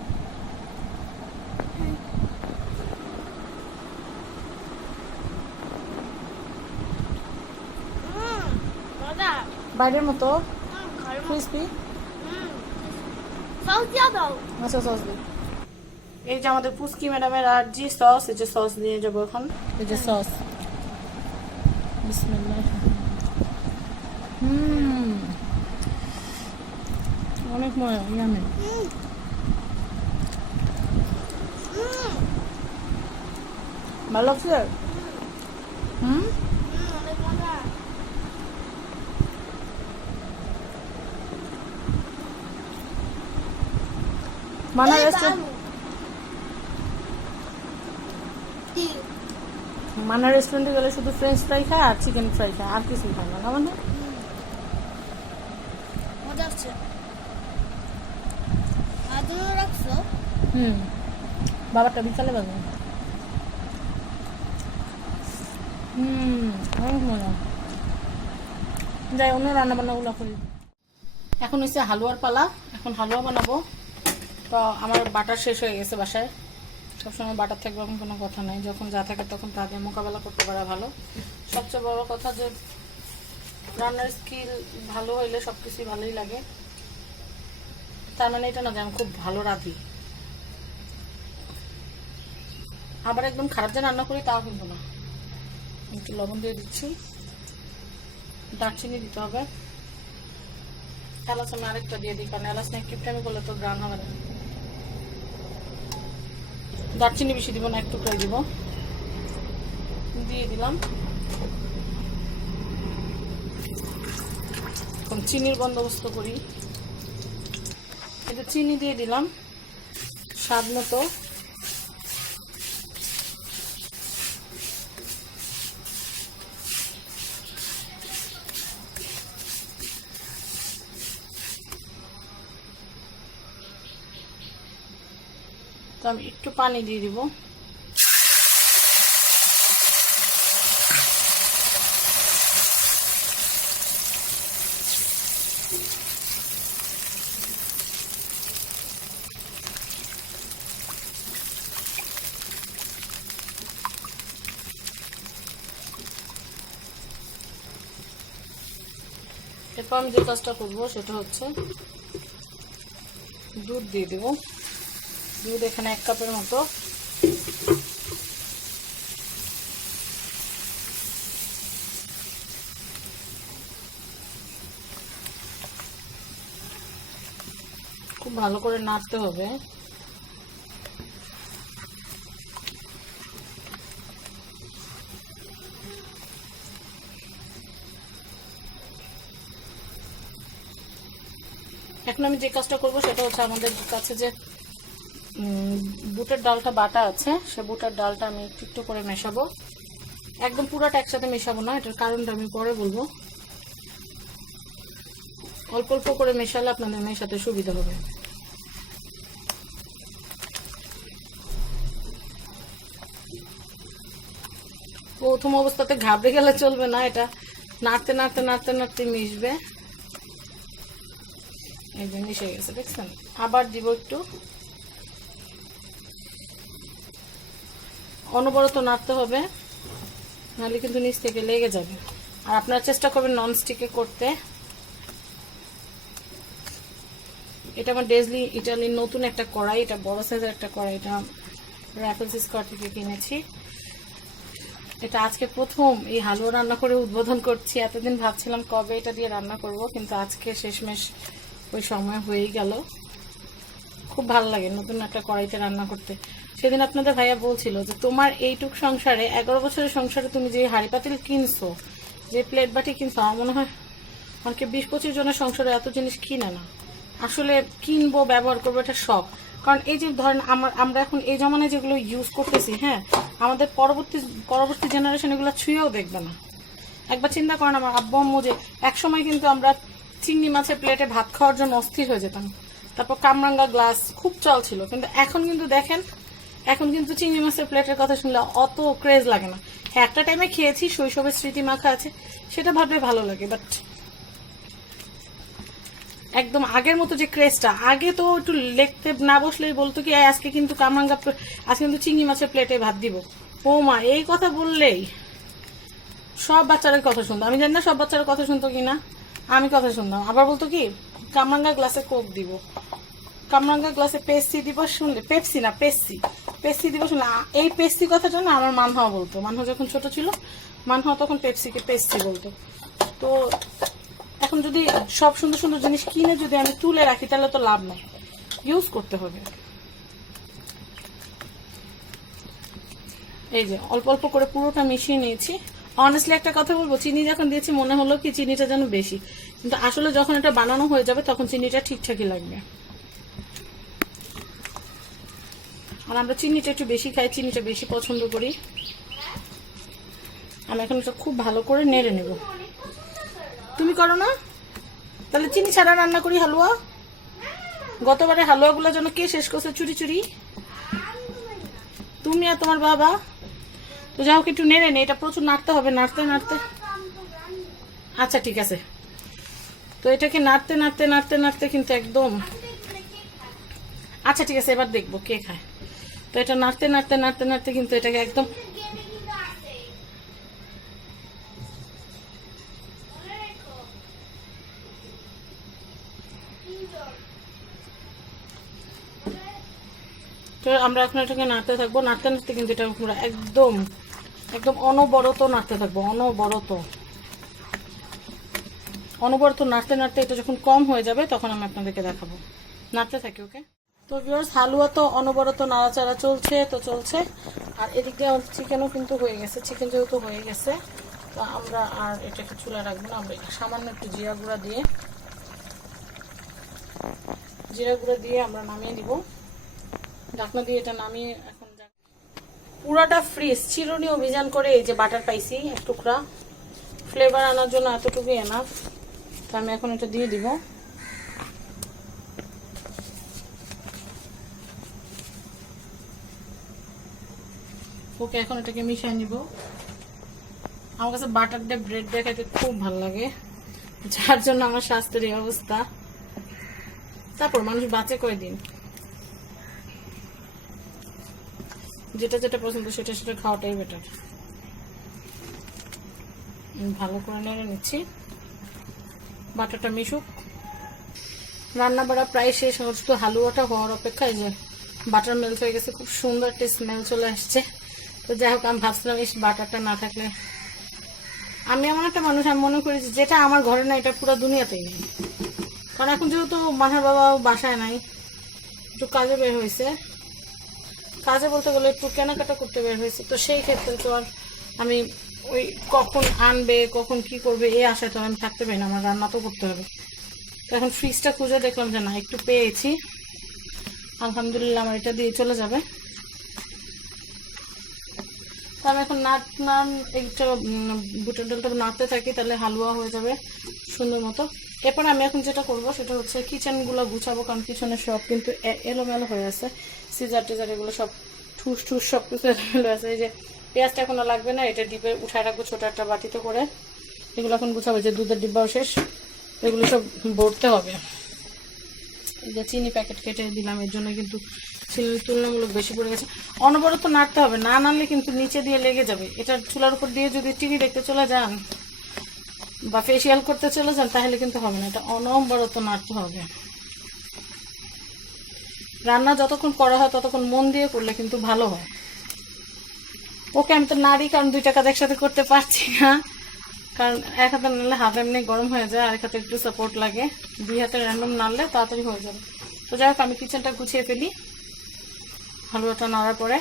বাইরের মতো ক্রিস্পি। আচ্ছা সস দিই। এই যে আমাদের পুস্কি ম্যাডামের আর জি সস, এই যে সস নিয়ে যাবো এখন। এই যে সস, বিসমিল্লাহ। অনেক মজা, ইয়ামি। ভালো লাগছে? মানহা রেস্টুরেন্টে গেলে শুধু ফ্রেঞ্চ ফ্রাই খায় আর চিকেন ফ্রাই খায়, আর কিছু খায় না, না মানে? বাবারটা বিকালে বাজে। অনেক মজা। যাই অন্য রান্না বান্নাগুলো করি। এখন হচ্ছে হালুয়ার পালা, এখন হালুয়া বানাবো। তো আমার বাটার শেষ হয়ে গেছে বাসায়। সবসময় বাটার থাকবে এমন কোনো কথা নাই, যখন যা থাকে তখন তা দিয়ে মোকাবেলা করতে পারা ভালো। সবচেয়ে বড় কথা যে রান্নার স্কিল ভালো হইলে সব কিছুই ভালোই লাগে। তার মানে এটা না যে আমি খুব ভালো রাঁধি, আবার একদম খারাপ যে রান্না করি তাও কিন্তু না। একটু লবণ দিয়ে দিচ্ছি, দারচিনি দিতে হবে, এলাচ আমি আরেকটা দিয়ে দিই, কারণ এলাচ না কিপটা আমি করলে তো গ্রান হবে না। দারচিনি বেশি দিব না, একটু টুকরাই দিব, দিয়ে দিলাম। এখন চিনির বন্দোবস্ত করি। এটা চিনি দিয়ে দিলাম স্বাদ মতো। তো আমি একটু পানি দিয়ে দিব। এরপর আমি যে কাজটা করবো সেটা হচ্ছে দুধ দিয়ে দেব। দুধ এখানে 1 কাপের মতো। খুব ভালো করে নাড়তে হবে। এখন আমি যে কাজটা করবো সেটা হচ্ছে আমাদের কাছে যে বুটের ডালটা বাটা আছে, সে বুটের ডালটা আমি একটু একটু করে মেশাবো। একদম পুরোটা একসাথে মেশাবো না, এটার কারণটা আমি পরে বলবো। অল্প অল্প করে মেশালে আপনাদের মেশাতে সুবিধা হবে। প্রথম অবস্থাতে ঘাবড়ে গেলে চলবে না, এটা নাড়তে নাড়তে নাড়তে নাড়তে মিশবে। এই যে মিশে গেছে, দেখছেন? আবার দিব একটু, অনবরত নাড়তে হবে, নাহলে কিন্তু নিচ থেকে লেগে যাবে। আর আপনারা চেষ্টা করবেন ননস্টিকে করতে। এটা আমার ডেজলি ইটালির নতুন একটা কড়াই, এটা বড় সাইজের একটা কড়াই, এটা র্যাফেলস স্কোয়ার থেকে কিনেছি। এটা আজকে প্রথম এই হালুয়া রান্না করে উদ্বোধন করছি। এতদিন ভাবছিলাম কবে এটা দিয়ে রান্না করব, কিন্তু আজকে শেষমেশ ওই সময় হয়েই গেল। খুব ভালো লাগে নতুন একটা কড়াইতে রান্না করতে। সেদিন আপনাদের ভাইয়া বলছিল যে তোমার এইটুক সংসারে, 11 বছরের সংসারে তুমি যে হাঁড়ি পাতিল কিনছো, যে প্লেট বাটি কিনছো, আমার মনে হয় অনেকে 20-25 জনের সংসারে এত জিনিস কিনে না। আসলে কিনবো, ব্যবহার করবো, এটা শখ। কারণ এই যে ধরেন আমরা এখন এই জমানায় যেগুলো ইউজ করতেছি, হ্যাঁ, আমাদের পরবর্তী জেনারেশন এগুলো ছুঁয়েও দেখবে না। একবার চিন্তা করেন, আমার আব্বু আম্মু যে একসময় কিন্তু আমরা চিংড়ি মাছের প্লেটে ভাত খাওয়ার জন্য অস্থির হয়ে যেতাম, তারপর কামরাঙ্গা গ্লাস খুব চল ছিল, কিন্তু এখন কিন্তু দেখেন, এখন কিন্তু চিংড়ি মাছের প্লেটের কথা শুনলে অত ক্রেজ লাগে না। হ্যাঁ, একটা টাইমে খেয়েছি, শৈশবের স্মৃতি মাখা আছে, সেটা ভাবলে ভালো লাগে, বাট একদম আগের মতো যে ক্রেজটা, আগে তো একটু লিখতে না বসলেই বলতো কি আজকে কিন্তু কামরাঙ্গা, আজকে কিন্তু চিংড়ি মাছের প্লেটে ভাত দিব। ও মা, এই কথা বললেই সব বাচ্চাদের কথা শুনতো। আমি জানি না সব বাচ্চারা কথা শুনতো কিনা, আমি কথা শুনতাম। আবার বলতো কি কামরাঙ্গা গ্লাসে কোক দিব, কামরাঙ্গা গ্লাসে পেপসি দিব, শুনলে পেপসি না পেপসি দিব শুনলে, এই পেপসি কথাটা না আমার মানহাও বলতো। মানহা যখন ছোট ছিল, মানহা তখন পেপসিকে পেপসি বলতো। তো এখন যদি সব সুন্দর সুন্দর জিনিস কিনে যদি আমি তুলে রাখি, তাহলে তো লাভ নাই, ইউজ করতে হবে। এই যে অল্প অল্প করে পুরোটা মিশিয়ে নিয়েছি। অনেস্টলি একটা কথা বলবো, চিনি যখন দিয়েছি মনে হলো কি চিনিটা যেন বেশি, কিন্তু আসলে যখন এটা বানানো হয়ে যাবে তখন চিনিটা ঠিকঠাকই লাগবে। আর আমরা চিনিটা একটু বেশি খাই, চিনিটা বেশি পছন্দ করি। আমি এখন এটা খুব ভালো করে নেড়ে নেব। তুমি করো না? তাহলে চিনি ছাড়া রান্না করি হালুয়া। গতবারে হালুয়াগুলো যেন কে শেষ করছে চুরি চুরি? তুমি আর তোমার বাবা। তো যাই হোক, একটু নেড়ে নে, এটা প্রচুর নাড়তে হবে, নাড়তে নাড়তে। আচ্ছা ঠিক আছে, তো এটাকে নাড়তে নাড়তে নাড়তে নাড়তে কিন্তু একদম, আচ্ছা ঠিক আছে, এবার দেখবো কে খায়। তো এটা নাড়তে নাড়তে নাড়তে নাড়তে কিন্তু এটাকে একদম, তো আমরা এখন এটাকে নাড়তে থাকবো। নাড়তে নাড়তে কিন্তু এটা পুরো একদম একদম অনবরত নাড়তে থাকবো, অনবরত নাড়তে নাড়তে এটা যখন কম হয়ে যাবে তখন আমি আপনাদেরকে দেখাবো। নাড়তে থাকি, ওকে? তো ভিউয়ার্স, হালুয়া তো অনবরত নাড়াচাড়া চলছে। আর এদিক দিয়ে চিকেনও কিন্তু হয়ে গেছে। চিকেন যেহেতু হয়ে গেছে, তো আমরা আর এটাকে চুলায় রাখবো না। আমরা সামান্য একটু জিরা গুঁড়া দিয়ে আমরা নামিয়ে দিব। ঢাকনা দিয়ে এটা নামিয়ে এখন পুরাটা ফ্রিজ চিরুনি অভিযান করে এই যে বাটার পাইছি এক টুকরা, ফ্লেভার আনার জন্য এতটুকুই এনাফ। তো আমি এখন এটা দিয়ে দিব। ওকে, এখন এটাকে মিশিয়ে নিব। আমার কাছে বাটার দিয়ে ব্রেড দিয়ে খেতে খুব ভালো লাগে, যার জন্য আমার স্বাস্থ্যের এই অবস্থা। তারপর মানুষ বাঁচে কয়দিন, যেটা যেটা পছন্দ সেটা সেটা খাওয়াটাই বেটার। ভালো করে নেড়ে নিচ্ছি, বাটারটা মিশুক। রান্না বাড়া প্রায় শেষ, শুধু হালুয়াটা হওয়ার অপেক্ষায়। যে বাটার মেল্ট হয়ে গেছে, খুব সুন্দর একটা স্মেল চলে আসছে। তো যাই হোক, আমি ভাবছিলাম এই বাটারটা না থাকলে, আমি এমন একটা মানুষ, আমি মনে করি যেটা আমার ঘরে না এটা পুরো দুনিয়াতেই নেই। কারণ এখন যেহেতু মাহার বাবা বাসায় নাই, একটু কাজে বের হয়েছে, কাজে বলতে গেলে একটু কেনাকাটা করতে বের হয়েছে, তো সেই ক্ষেত্রে তো আর আমি ওই কখন আনবে কখন কি করবে এই আশায় তো আমি থাকতে পারি না, আমার রান্না তো করতে হবে। তো এখন ফ্রিজটা খুঁজে দেখলাম যে না, একটু পেয়েছি, আলহামদুলিল্লাহ, আমার এটা দিয়ে চলে যাবে। তো আমি এখন এইটা বুটের ডালটা নাড়তে থাকি, তাহলে হালুয়া হয়ে যাবে সুন্দর মতো। এরপর আমি এখন যেটা করব সেটা হচ্ছে কিচেনগুলো গুছাবো, কারণ কিচেনের সব কিন্তু এলোমেলো হয়ে আছে, সিজার টিজার এগুলো সব ঠুস ঠুস সব কিছু এলোমেলো আছে। এই যে পেঁয়াজটা এখনো লাগবে না, এটা ডিপে উঠায় রাখবো ছোট একটা বাটিতে করে। এগুলো এখন গুছাবো, যে দুধের ডিব্বাও শেষ, এগুলো সব ভরতে হবে। এই যে চিনি প্যাকেট কেটে দিলাম, এর জন্য কিন্তু চিনি তুলনামূলক বেশি পড়ে গেছে। অনবরত নাড়তে হবে, না নাড়লে কিন্তু নিচে দিয়ে লেগে যাবে। এটা চুলার উপর দিয়ে যদি চিনি দেখতে চলে যান বা ফেসিয়াল করতে চলে যান তাহলে কিন্তু হবে না, এটা অনবরত নাড়তে হবে। রান্না যতক্ষণ করা হয় ততক্ষণ মন দিয়ে করলে কিন্তু ভালো হয়। ওকে আমি তো নাড়ি, কারণ দুইটা কাজ একসাথে করতে পারছি না, কারণ এক হাতে নাড়লে হাত এমনি গরম হয়ে যায়, আর এক হাতে একটু সাপোর্ট লাগে। দুই হাতে র্যান্ডম নাড়লে তাড়াতাড়ি হয়ে যাবে। তো যাই হোক, আমি কিচেনটা গুছিয়ে ফেলি। হালুয়াটা নাড়ার পরে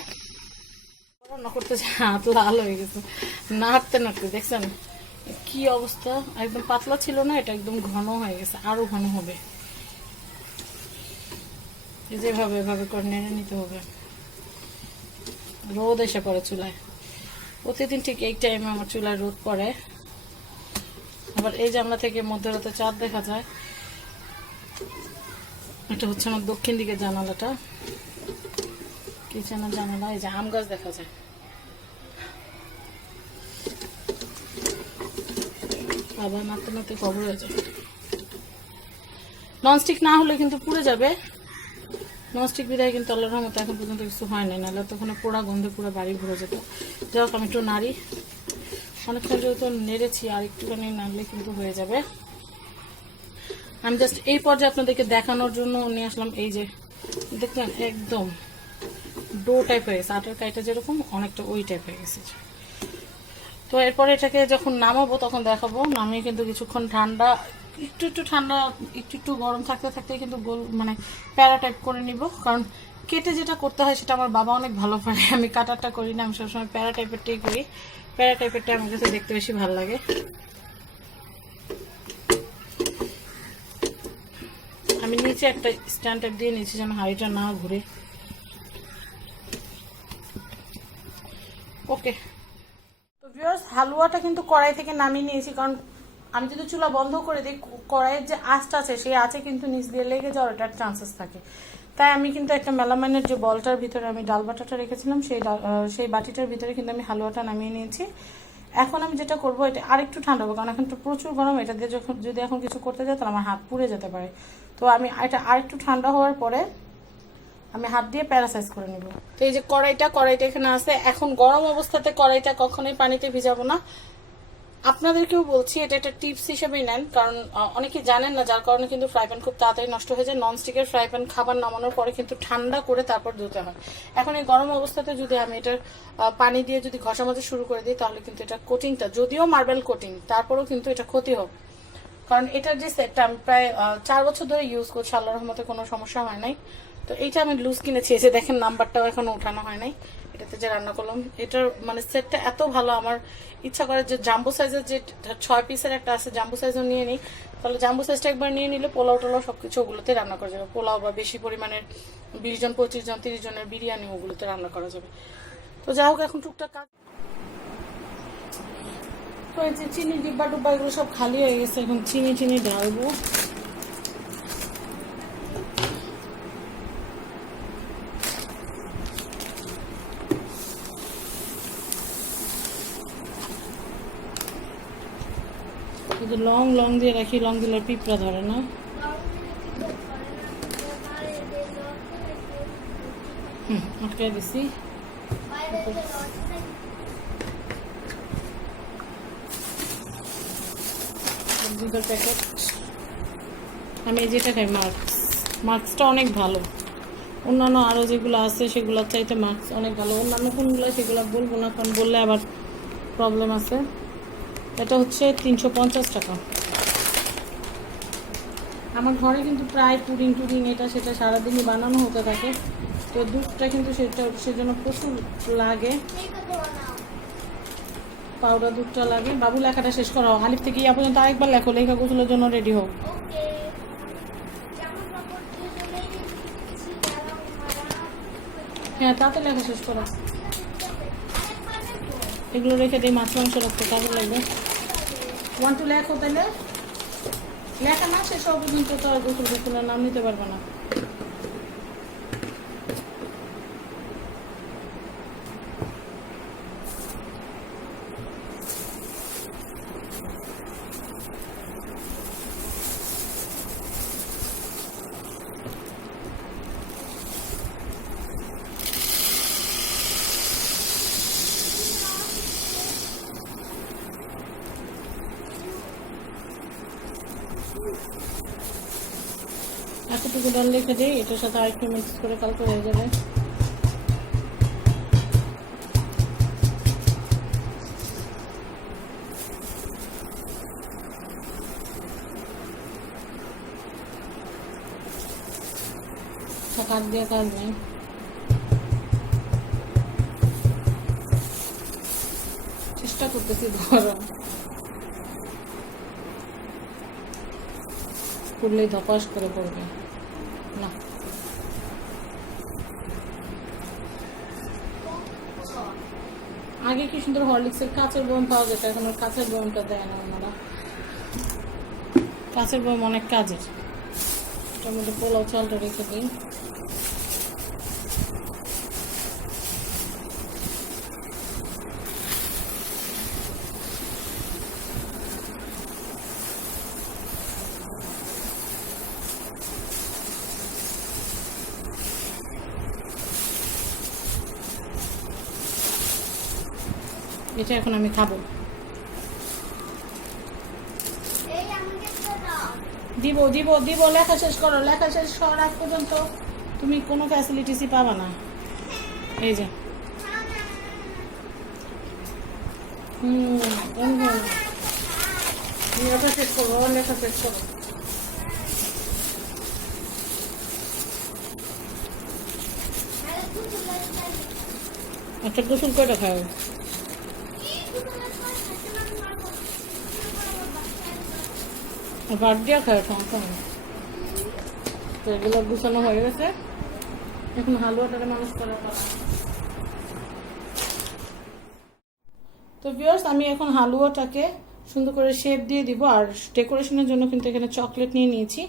রান্না করতে হাত লাল হয়ে গেছে নাড়তে নাড়তে, দেখছেন কি অবস্থা। একদম পাতলা ছিল না, এটা একদম ঘন হয়ে গেছে, আরো ঘন হবে। যেভাবে এভাবে করে নেড়ে নিতে হবে। রোদ এসে পড়ে চুলায়, প্রতিদিন ঠিক এই টাইমে আমার চুলায় রোদ পড়ে। আবার এই জানলা থেকে মধ্যরাতে চাঁদ দেখা যায়। এটা হচ্ছে আমার দক্ষিণ দিকের জানালাটা, কিচেনের জানালা। এই যে আম গাছ দেখা যায়। আবার নাড়তে নাড়তে খবর হয়ে যায়। ননস্টিক না হলে কিন্তু পুড়ে যাবে। ননস্টিক বিদায় কিন্তু আল্লাহর রহমতে এখন পর্যন্ত কিছু হয় নাই, নাহলে তখন পোড়া গন্ধে পুরো বাড়ি ভরে যেত। যাই হোক, আমি একটু নাড়ি, অনেকক্ষণ যেহেতু নেড়েছি, আর একটুখানি নাড়লে কিন্তু হয়ে যাবে। আমি জাস্ট এই পর্যায়ে আপনাদেরকে দেখানোর জন্য নিয়ে আসলাম। এই যে দেখলেন, একদম ডো টাইপ হয়ে গেছে, আটার কাইটা যেরকম অনেকটা ওই টাইপ হয়ে গেছে। তো এরপরে এটাকে যখন নামাবো তখন দেখাবো। নামিয়ে কিন্তু কিছুক্ষণ ঠান্ডা, একটু ঠান্ডা, একটু গরম থাকতে থাকতে কিন্তু গোল মানে প্যারা টাইপ করে নিব। কারণ কেটে যেটা করতে হয় সেটা আমার বাবা অনেক ভালো পারে, আমি কাটারটা করি না, আমি সবসময় প্যারা টাইপেরটাই করি। প্যারা টাইপেরটা আমার কাছে দেখতে বেশি ভালো লাগে। আমি নিচে একটা স্ট্যান্ড টাইপ দিয়ে নিয়েছি যেন হাঁড়িটা না ঘুরে। ওকে, তো ভিউয়ার্স, হালুয়াটা কিন্তু কড়াই থেকে নামিয়ে নিয়েছি, কারণ আমি যদি চুলা বন্ধ করে দিই, কড়াইয়ের যে আঁচটা আছে সেই আঁচে কিন্তু নিচ দিয়ে লেগে যাওয়ার একটা চান্সেস থাকে। তাই আমি কিন্তু একটা মেলামাইনের যে বলটার ভিতরে আমি ডাল বাটাটা রেখেছিলাম, সেই বাটিটার ভিতরে কিন্তু আমি হালুয়াটা নামিয়ে নিয়েছি। এখন আমি যেটা করবো, এটা আরেকটু ঠান্ডা হবে, কারণ এখন তো প্রচুর গরম। এটা দিয়ে যদি এখন কিছু করতে যাই তাহলে আমার হাত পুড়ে যেতে পারে। তো আমি এটা আরেকটু ঠান্ডা হওয়ার পরে আমি হাত দিয়ে প্যারাসাইজ করে নিব। তো এই যে কড়াইটা এখানে আছে। এখন গরম অবস্থাতে কড়াইটা কখনোই পানিতে ভিজাবো না। আপনাদেরকেও বলছি, এটা একটা টিপস হিসেবেই নেন, কারণ অনেকে জানেন না, যার কারণে কিন্তু ফ্রাই প্যান খুব তাড়াতাড়ি নষ্ট হয়ে যায়। ননস্টিকের ফ্রাই প্যান খাবার নামানোর পরে কিন্তু ঠান্ডা করে তারপর ধুতে হয়। এখন এই গরম অবস্থাতে যদি আমি এটার পানি দিয়ে যদি ঘষা মাজা শুরু করে দিই, তাহলে কিন্তু এটা কোটিংটা, যদিও মার্বেল কোটিং, তারপরেও কিন্তু এটা ক্ষতি হোক। কারণ এটার যে সেটটা আমি প্রায় 4 বছর ধরে ইউজ করছি, আল্লাহর রহমতে কোনো সমস্যা হয় নাই। তো এইটা আমি লুজ কিনেছি, এসে দেখেন নাম্বারটাও এখনো উঠানো হয় নাই। এটাতে যে রান্না করলাম, এটার মানে সেটটা এত ভালো, আমার ইচ্ছা করে যে জাম্বো সাইজের যে 6 পিসের একটা আছে, জাম্বো সাইজও নিয়ে নিই। তাহলে জাম্বো সাইজটা একবার নিয়ে নিলে পোলাও টোলাও সবকিছু ওগুলোতে রান্না করা যাবে। পোলাও বা বেশি পরিমাণের 20 জন 25 জন 30 জনের বিরিয়ানি ওগুলোতে রান্না করা যাবে। তো যাই হোক, এখন টুকটাক কাজ। তো এই যে চিনি ডিব্বা ডুব্বা এগুলো সব খালি হয়ে গেছে, এখন চিনি ঢালবো। লং দিয়ে রাখি, লং দিলে পিঁপড়া ধরে না। আটকে দিছি। দুধের প্যাকেট আমি যেটা খাই মার্কসটা অনেক ভালো। অন্যান্য আরও যেগুলো আছে সেগুলোর চাইতে মার্কস অনেক ভালো। অন্যান্য কোনগুলো সেগুলো বলবো না, কারণ বললে আবার প্রবলেম আছে। এটা হচ্ছে 350 টাকা। আমার ঘরে কিন্তু প্রায় পুডিং এটা সেটা সারাদিনই বানানো হতে থাকে। তো দুধটা কিন্তু সেজন্য প্রচুর লাগে, পাউডার দুধটা লাগে। বাবু লেখাটা শেষ করা হোক, আলিফ থেকে ইয়া পর্যন্ত আরেকবার লেখো, লেখা গোসলের জন্য রেডি হোক। হ্যাঁ, তাতে লেখা শেষ করা। এগুলো রেখে দিই, মাছ মাংস রাখতে কাজে লাগবে। 1 2 লেখো, তাহলে লেখা না শেষ হওয়া পর্যন্ত তো আর গোসলের নাম নিতে পারবে না। এতটুকু ডাল রেখে দিই, এটার সাথে আরেকটু মিক্স করে কালকে হয়ে যাবে। কাট দিয়ে কাজ নেই। চেষ্টা করতেছি ধরো, করলেই ধপাস করে পড়বে না। আগে কি সুন্দর হরলিক্সের কাঁচের বয়ম পাওয়া যেত, এখন আর কাঁচের বয়মটা দেয় না ওনারা। কাঁচের বয়ম অনেক কাজের। এটার মধ্যে পোলাও চালটা রেখে দিই। এটা এখন আমি খাবো। দিব দিব দিব, লেখা শেষ করো, লেখা শেষ করার আগ পর্যন্ত তুমি কোনো ফ্যাসিলিটিসই পাবা না। এই যে লেখা শেষ করো, লেখা শেষ করো। একটা গোসল করে খাও। ভাত দিয়া খায় সমস্যা নেই। তো এগুলো গুছানো হয়ে গেছে, এখন হালুয়াটারে মানুষ করার পালা। তো ভিউয়ার্স, আমি এখন হালুয়াটাকে সুন্দর করে শেপ দিয়ে দিব। আর ডেকোরেশনের জন্য কিন্তু এখানে চকলেট নিয়ে নিয়েছি।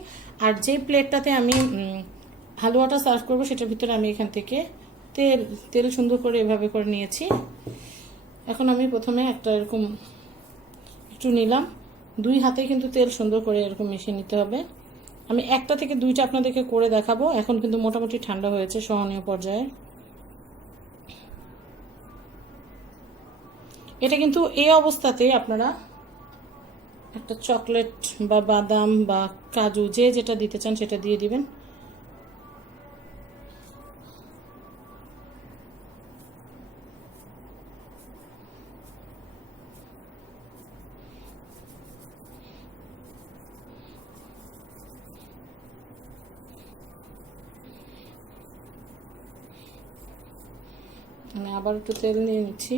আর যে প্লেটটাতে আমি হালুয়াটা সার্ভ করবো সেটার ভিতরে আমি এখান থেকে তেল সুন্দর করে এভাবে করে নিয়েছি। এখন আমি প্রথমে একটা এরকম একটু নিলাম, দুই হাতে কিন্তু তেল সুন্দর করে এরকম মিশিয়ে নিতে হবে। আমি একটা থেকে দুইটা আপনাদেরকে করে দেখাবো। এখন কিন্তু মোটামুটি ঠান্ডা হয়েছে সহনীয় পর্যায়ে। এটা কিন্তু এই অবস্থাতে আপনারা একটা চকলেট বা বাদাম বা কাজু যে যেটা দিতে চান সেটা দিয়ে দিবেন। আমি আবার একটু তেল নিয়ে নিচ্ছি।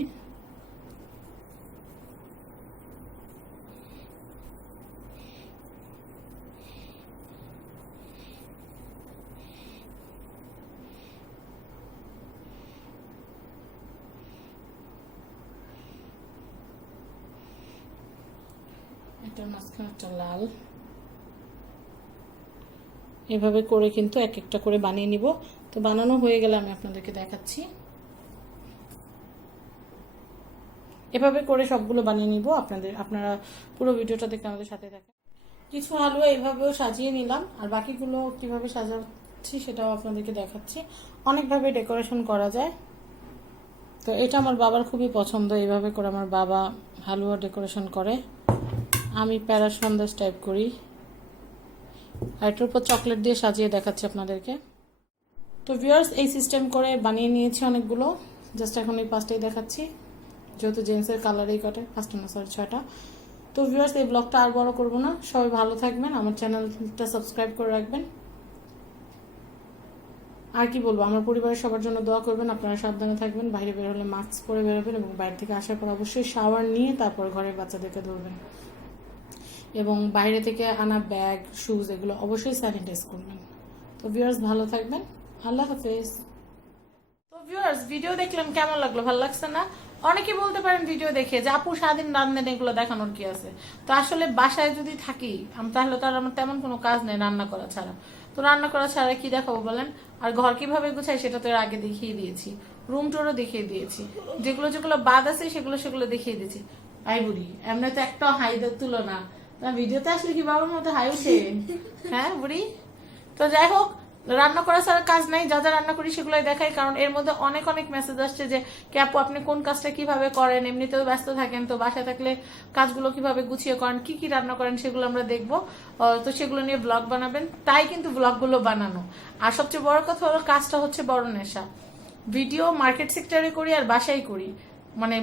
এটা মাঝখানটা লাল, এভাবে করে কিন্তু এক একটা করে বানিয়ে নিব। তো বানানো হয়ে গেলে আমি আপনাদেরকে দেখাচ্ছি। এভাবে করে সবগুলো বানিয়ে নিব। আপনারা পুরো ভিডিওটা দেখে আমাদের সাথে দেখেন। কিছু হালুয়া এভাবেও সাজিয়ে নিলাম, আর বাকিগুলো কিভাবে সাজাচ্ছি সেটাও আপনাদেরকে দেখাচ্ছি। অনেকভাবে ডেকোরেশন করা যায়। তো এটা আমার বাবার খুবই পছন্দ, এইভাবে করে আমার বাবা হালুয়া ডেকোরেশন করে। আমি প্যারা সন্দেশ টাইপ করি, আর এটার উপর চকলেট দিয়ে সাজিয়ে দেখাচ্ছি আপনাদেরকে। তো ভিউয়ার্স, এই সিস্টেম করে বানিয়ে নিয়েছি অনেকগুলো। জাস্ট এখন এই পাঁচটাই দেখাচ্ছি, যেহেতু জেন্টসের কালারেই কাটে। 5টা না, সরি 6টা। তো ভিউয়ার্স, এই ব্লগটা আর বড় করবো না। সবাই ভালো থাকবেন, আমার চ্যানেলটা সাবস্ক্রাইব করে রাখবেন। আর কি বলবো, আমার পরিবারের সবার জন্য দোয়া করবেন। আপনারা সাবধানে থাকবেন, বাইরে বের হলে মাস্ক পরে বেরোবেন, এবং বাইরে থেকে আসার পর অবশ্যই শাওয়ার নিয়ে তারপর ঘরের বাচ্চাদেরকে ধরবেন, এবং বাইরে থেকে আনা ব্যাগ, শুজ এগুলো অবশ্যই স্যানিটাইজ করবেন। তো ভিউয়ার্স, ভালো থাকবেন। আল্লাহ হাফেজ। তো ভিউয়ার্স, ভিডিও দেখলেন, কেমন লাগলো? ভালো লাগছে না? অনেকে বলতে পারেন ভিডিও দেখে যে আপু সারাদিন রান্না এগুলো দেখানোর কি আছে। তো আসলে বাসায় যদি থাকি তাহলে তো আর আমার তেমন কোনো কাজ নেই রান্না করা ছাড়া। তো রান্না করা ছাড়া কি দেখাবো বলেন? আর ঘর কিভাবে গুছাই সেটা তো এর আগে দেখিয়ে দিয়েছি, রুম টুরও দেখিয়ে দিয়েছি, যেগুলো যেগুলো বাদ আছে সেগুলো দেখিয়ে দিয়েছি। আই বুড়ি, এমনি তো একটা হাই তুলো না, ভিডিওতে আসলে কি বাবার মতো হাই উঠে? হ্যাঁ বুড়ি। তো যাই হোক, রান্না করা ছাড়া কাজ নাই, যা যা রান্না করি সেগুলোই দেখাই, কারণ এর মধ্যে অনেক অনেক মেসেজ আসছে যে কে আপু আপনি কোন কাজটা কিভাবে করেন, এমনিতেও ব্যস্ত থাকেন, তো বাসায় থাকলে কাজগুলো কিভাবে গুছিয়ে করেন, কি কি রান্না করেন সেগুলো আমরা দেখবো। তো সেগুলো নিয়ে ব্লগ বানাবেন, তাই কিন্তু ব্লগগুলো বানানো। আর সবচেয়ে বড় কথা হলো কাজটা হচ্ছে বড় নেশা। ভিডিও মার্কেট সেক্টরে করি আর বাসায় করি, মানে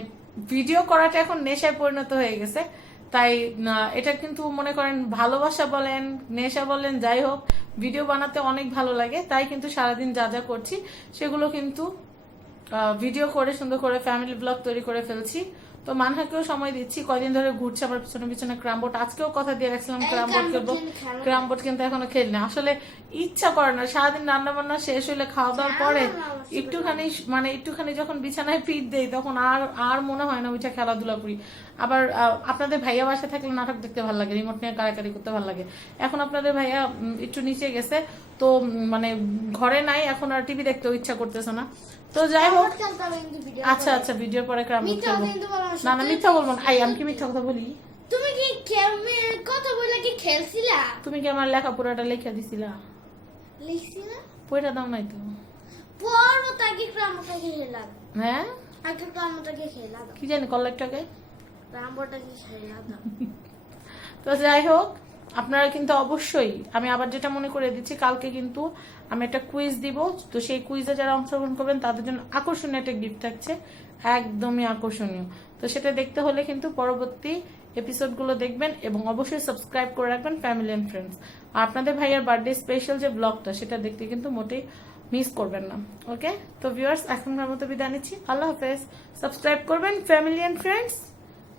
ভিডিও করাটা এখন নেশায় পরিণত হয়ে গেছে। তাই এটা কিন্তু মনে করেন ভালোবাসা বলেন নেশা বলেন যাই হোক, ভিডিও বানাতে অনেক ভালো লাগে, তাই কিন্তু সারাদিন যা যা করছি সেগুলো কিন্তু ভিডিও করে সুন্দর করে ফ্যামিলি ব্লগ তৈরি করে ফেলছি। তো মানহাকেও সময় দিচ্ছি, কয়দিন ধরে ঘুরছে আমার পিছনে পিছনে ক্রামবোর্ড, আজকেও কথা দিয়ে রাখছিলাম ক্রামবোর্ড খেলবো, ক্রামবোর্ড কিন্তু এখনো খেলি না, আসলে ইচ্ছা করে না। সারাদিন রান্না বান্না শেষ হইলে খাওয়া দাওয়ার পরে একটুখানি যখন বিছানায় পিঠ দেই তখন আর মনে হয় না ওইটা খেলাধুলা করি। আবার আপনাদের ভাইয়া বাসায় থাকলে নাটক দেখতে ভালো লাগে, রিমোট নিয়ে কারাকারি করতে ভালো লাগে। এখন আপনাদের ভাইয়া একটু নিচে গেছে, তো মানে ঘরে নাই, এখন আর টিভি দেখতেও ইচ্ছা করতেছে না। তো যাই হোক, আচ্ছা আচ্ছা ভিডিওর পরে ক্রামবোর্ড খেলবো। না না মিথ্যা বলবো না, আমি কি মিথ্যা কথা বলি? তুমি কি কথা বলে কি খেলছিলা? তুমি কি আমার লেখাপড়াটা লেখা দিছিলা? লিখছিলা? পয়টা দাও নাই তো। পরবর্তী ক্রামটাকে খেলা। হ্যাঁ আগে ক্রামটাকে খেলা দাও। কি জানি কলেক্টকে ক্রামটাকে খেলা দাও। তো যাই হোক, আপনারা কিন্তু অবশ্যই, আমি আবার যেটা মনে করে দিচ্ছি, কালকে কিন্তু আমি একটা কুইজ দিব। তো সেই কুইজে যারা অংশগ্রহণ করবেন তাদের জন্য আকর্ষণীয় একটা গিফট থাকছে, একদমই আকর্ষণীয়। তো সেটা দেখতে হলে কিন্তু পরবর্তী এপিসোডগুলো দেখবেন এবং অবশ্যই সাবস্ক্রাইব করে রাখবেন ফ্যামিলি এন্ড ফ্রেন্ডস। আর আপনাদের ভাইয়ার বার্থডে স্পেশাল যে ব্লগটা সেটা দেখতে কিন্তু মোটেই মিস করবেন না। ওকে, তো ভিউয়ার্স এখনকার মতো বিদায় নিচ্ছি, আল্লাহ হাফেজ। সাবস্ক্রাইব করবেন family and friends,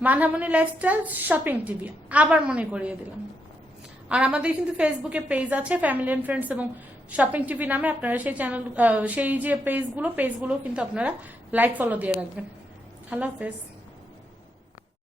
Manhamoni lifestyle, shopping TV, আবার মনে করিয়ে দিলাম। আর আমাদের কিন্তু ফেসবুকে পেজ আছে ফ্যামিলি এন্ড ফ্রেন্ডস এবং শপিং টিভি নামে, আপনারা সেই চ্যানেল সেই যে পেজগুলো কিন্তু আপনারা লাইক ফলো দিয়ে রাখবেন। আল্লাহ হাফেজ।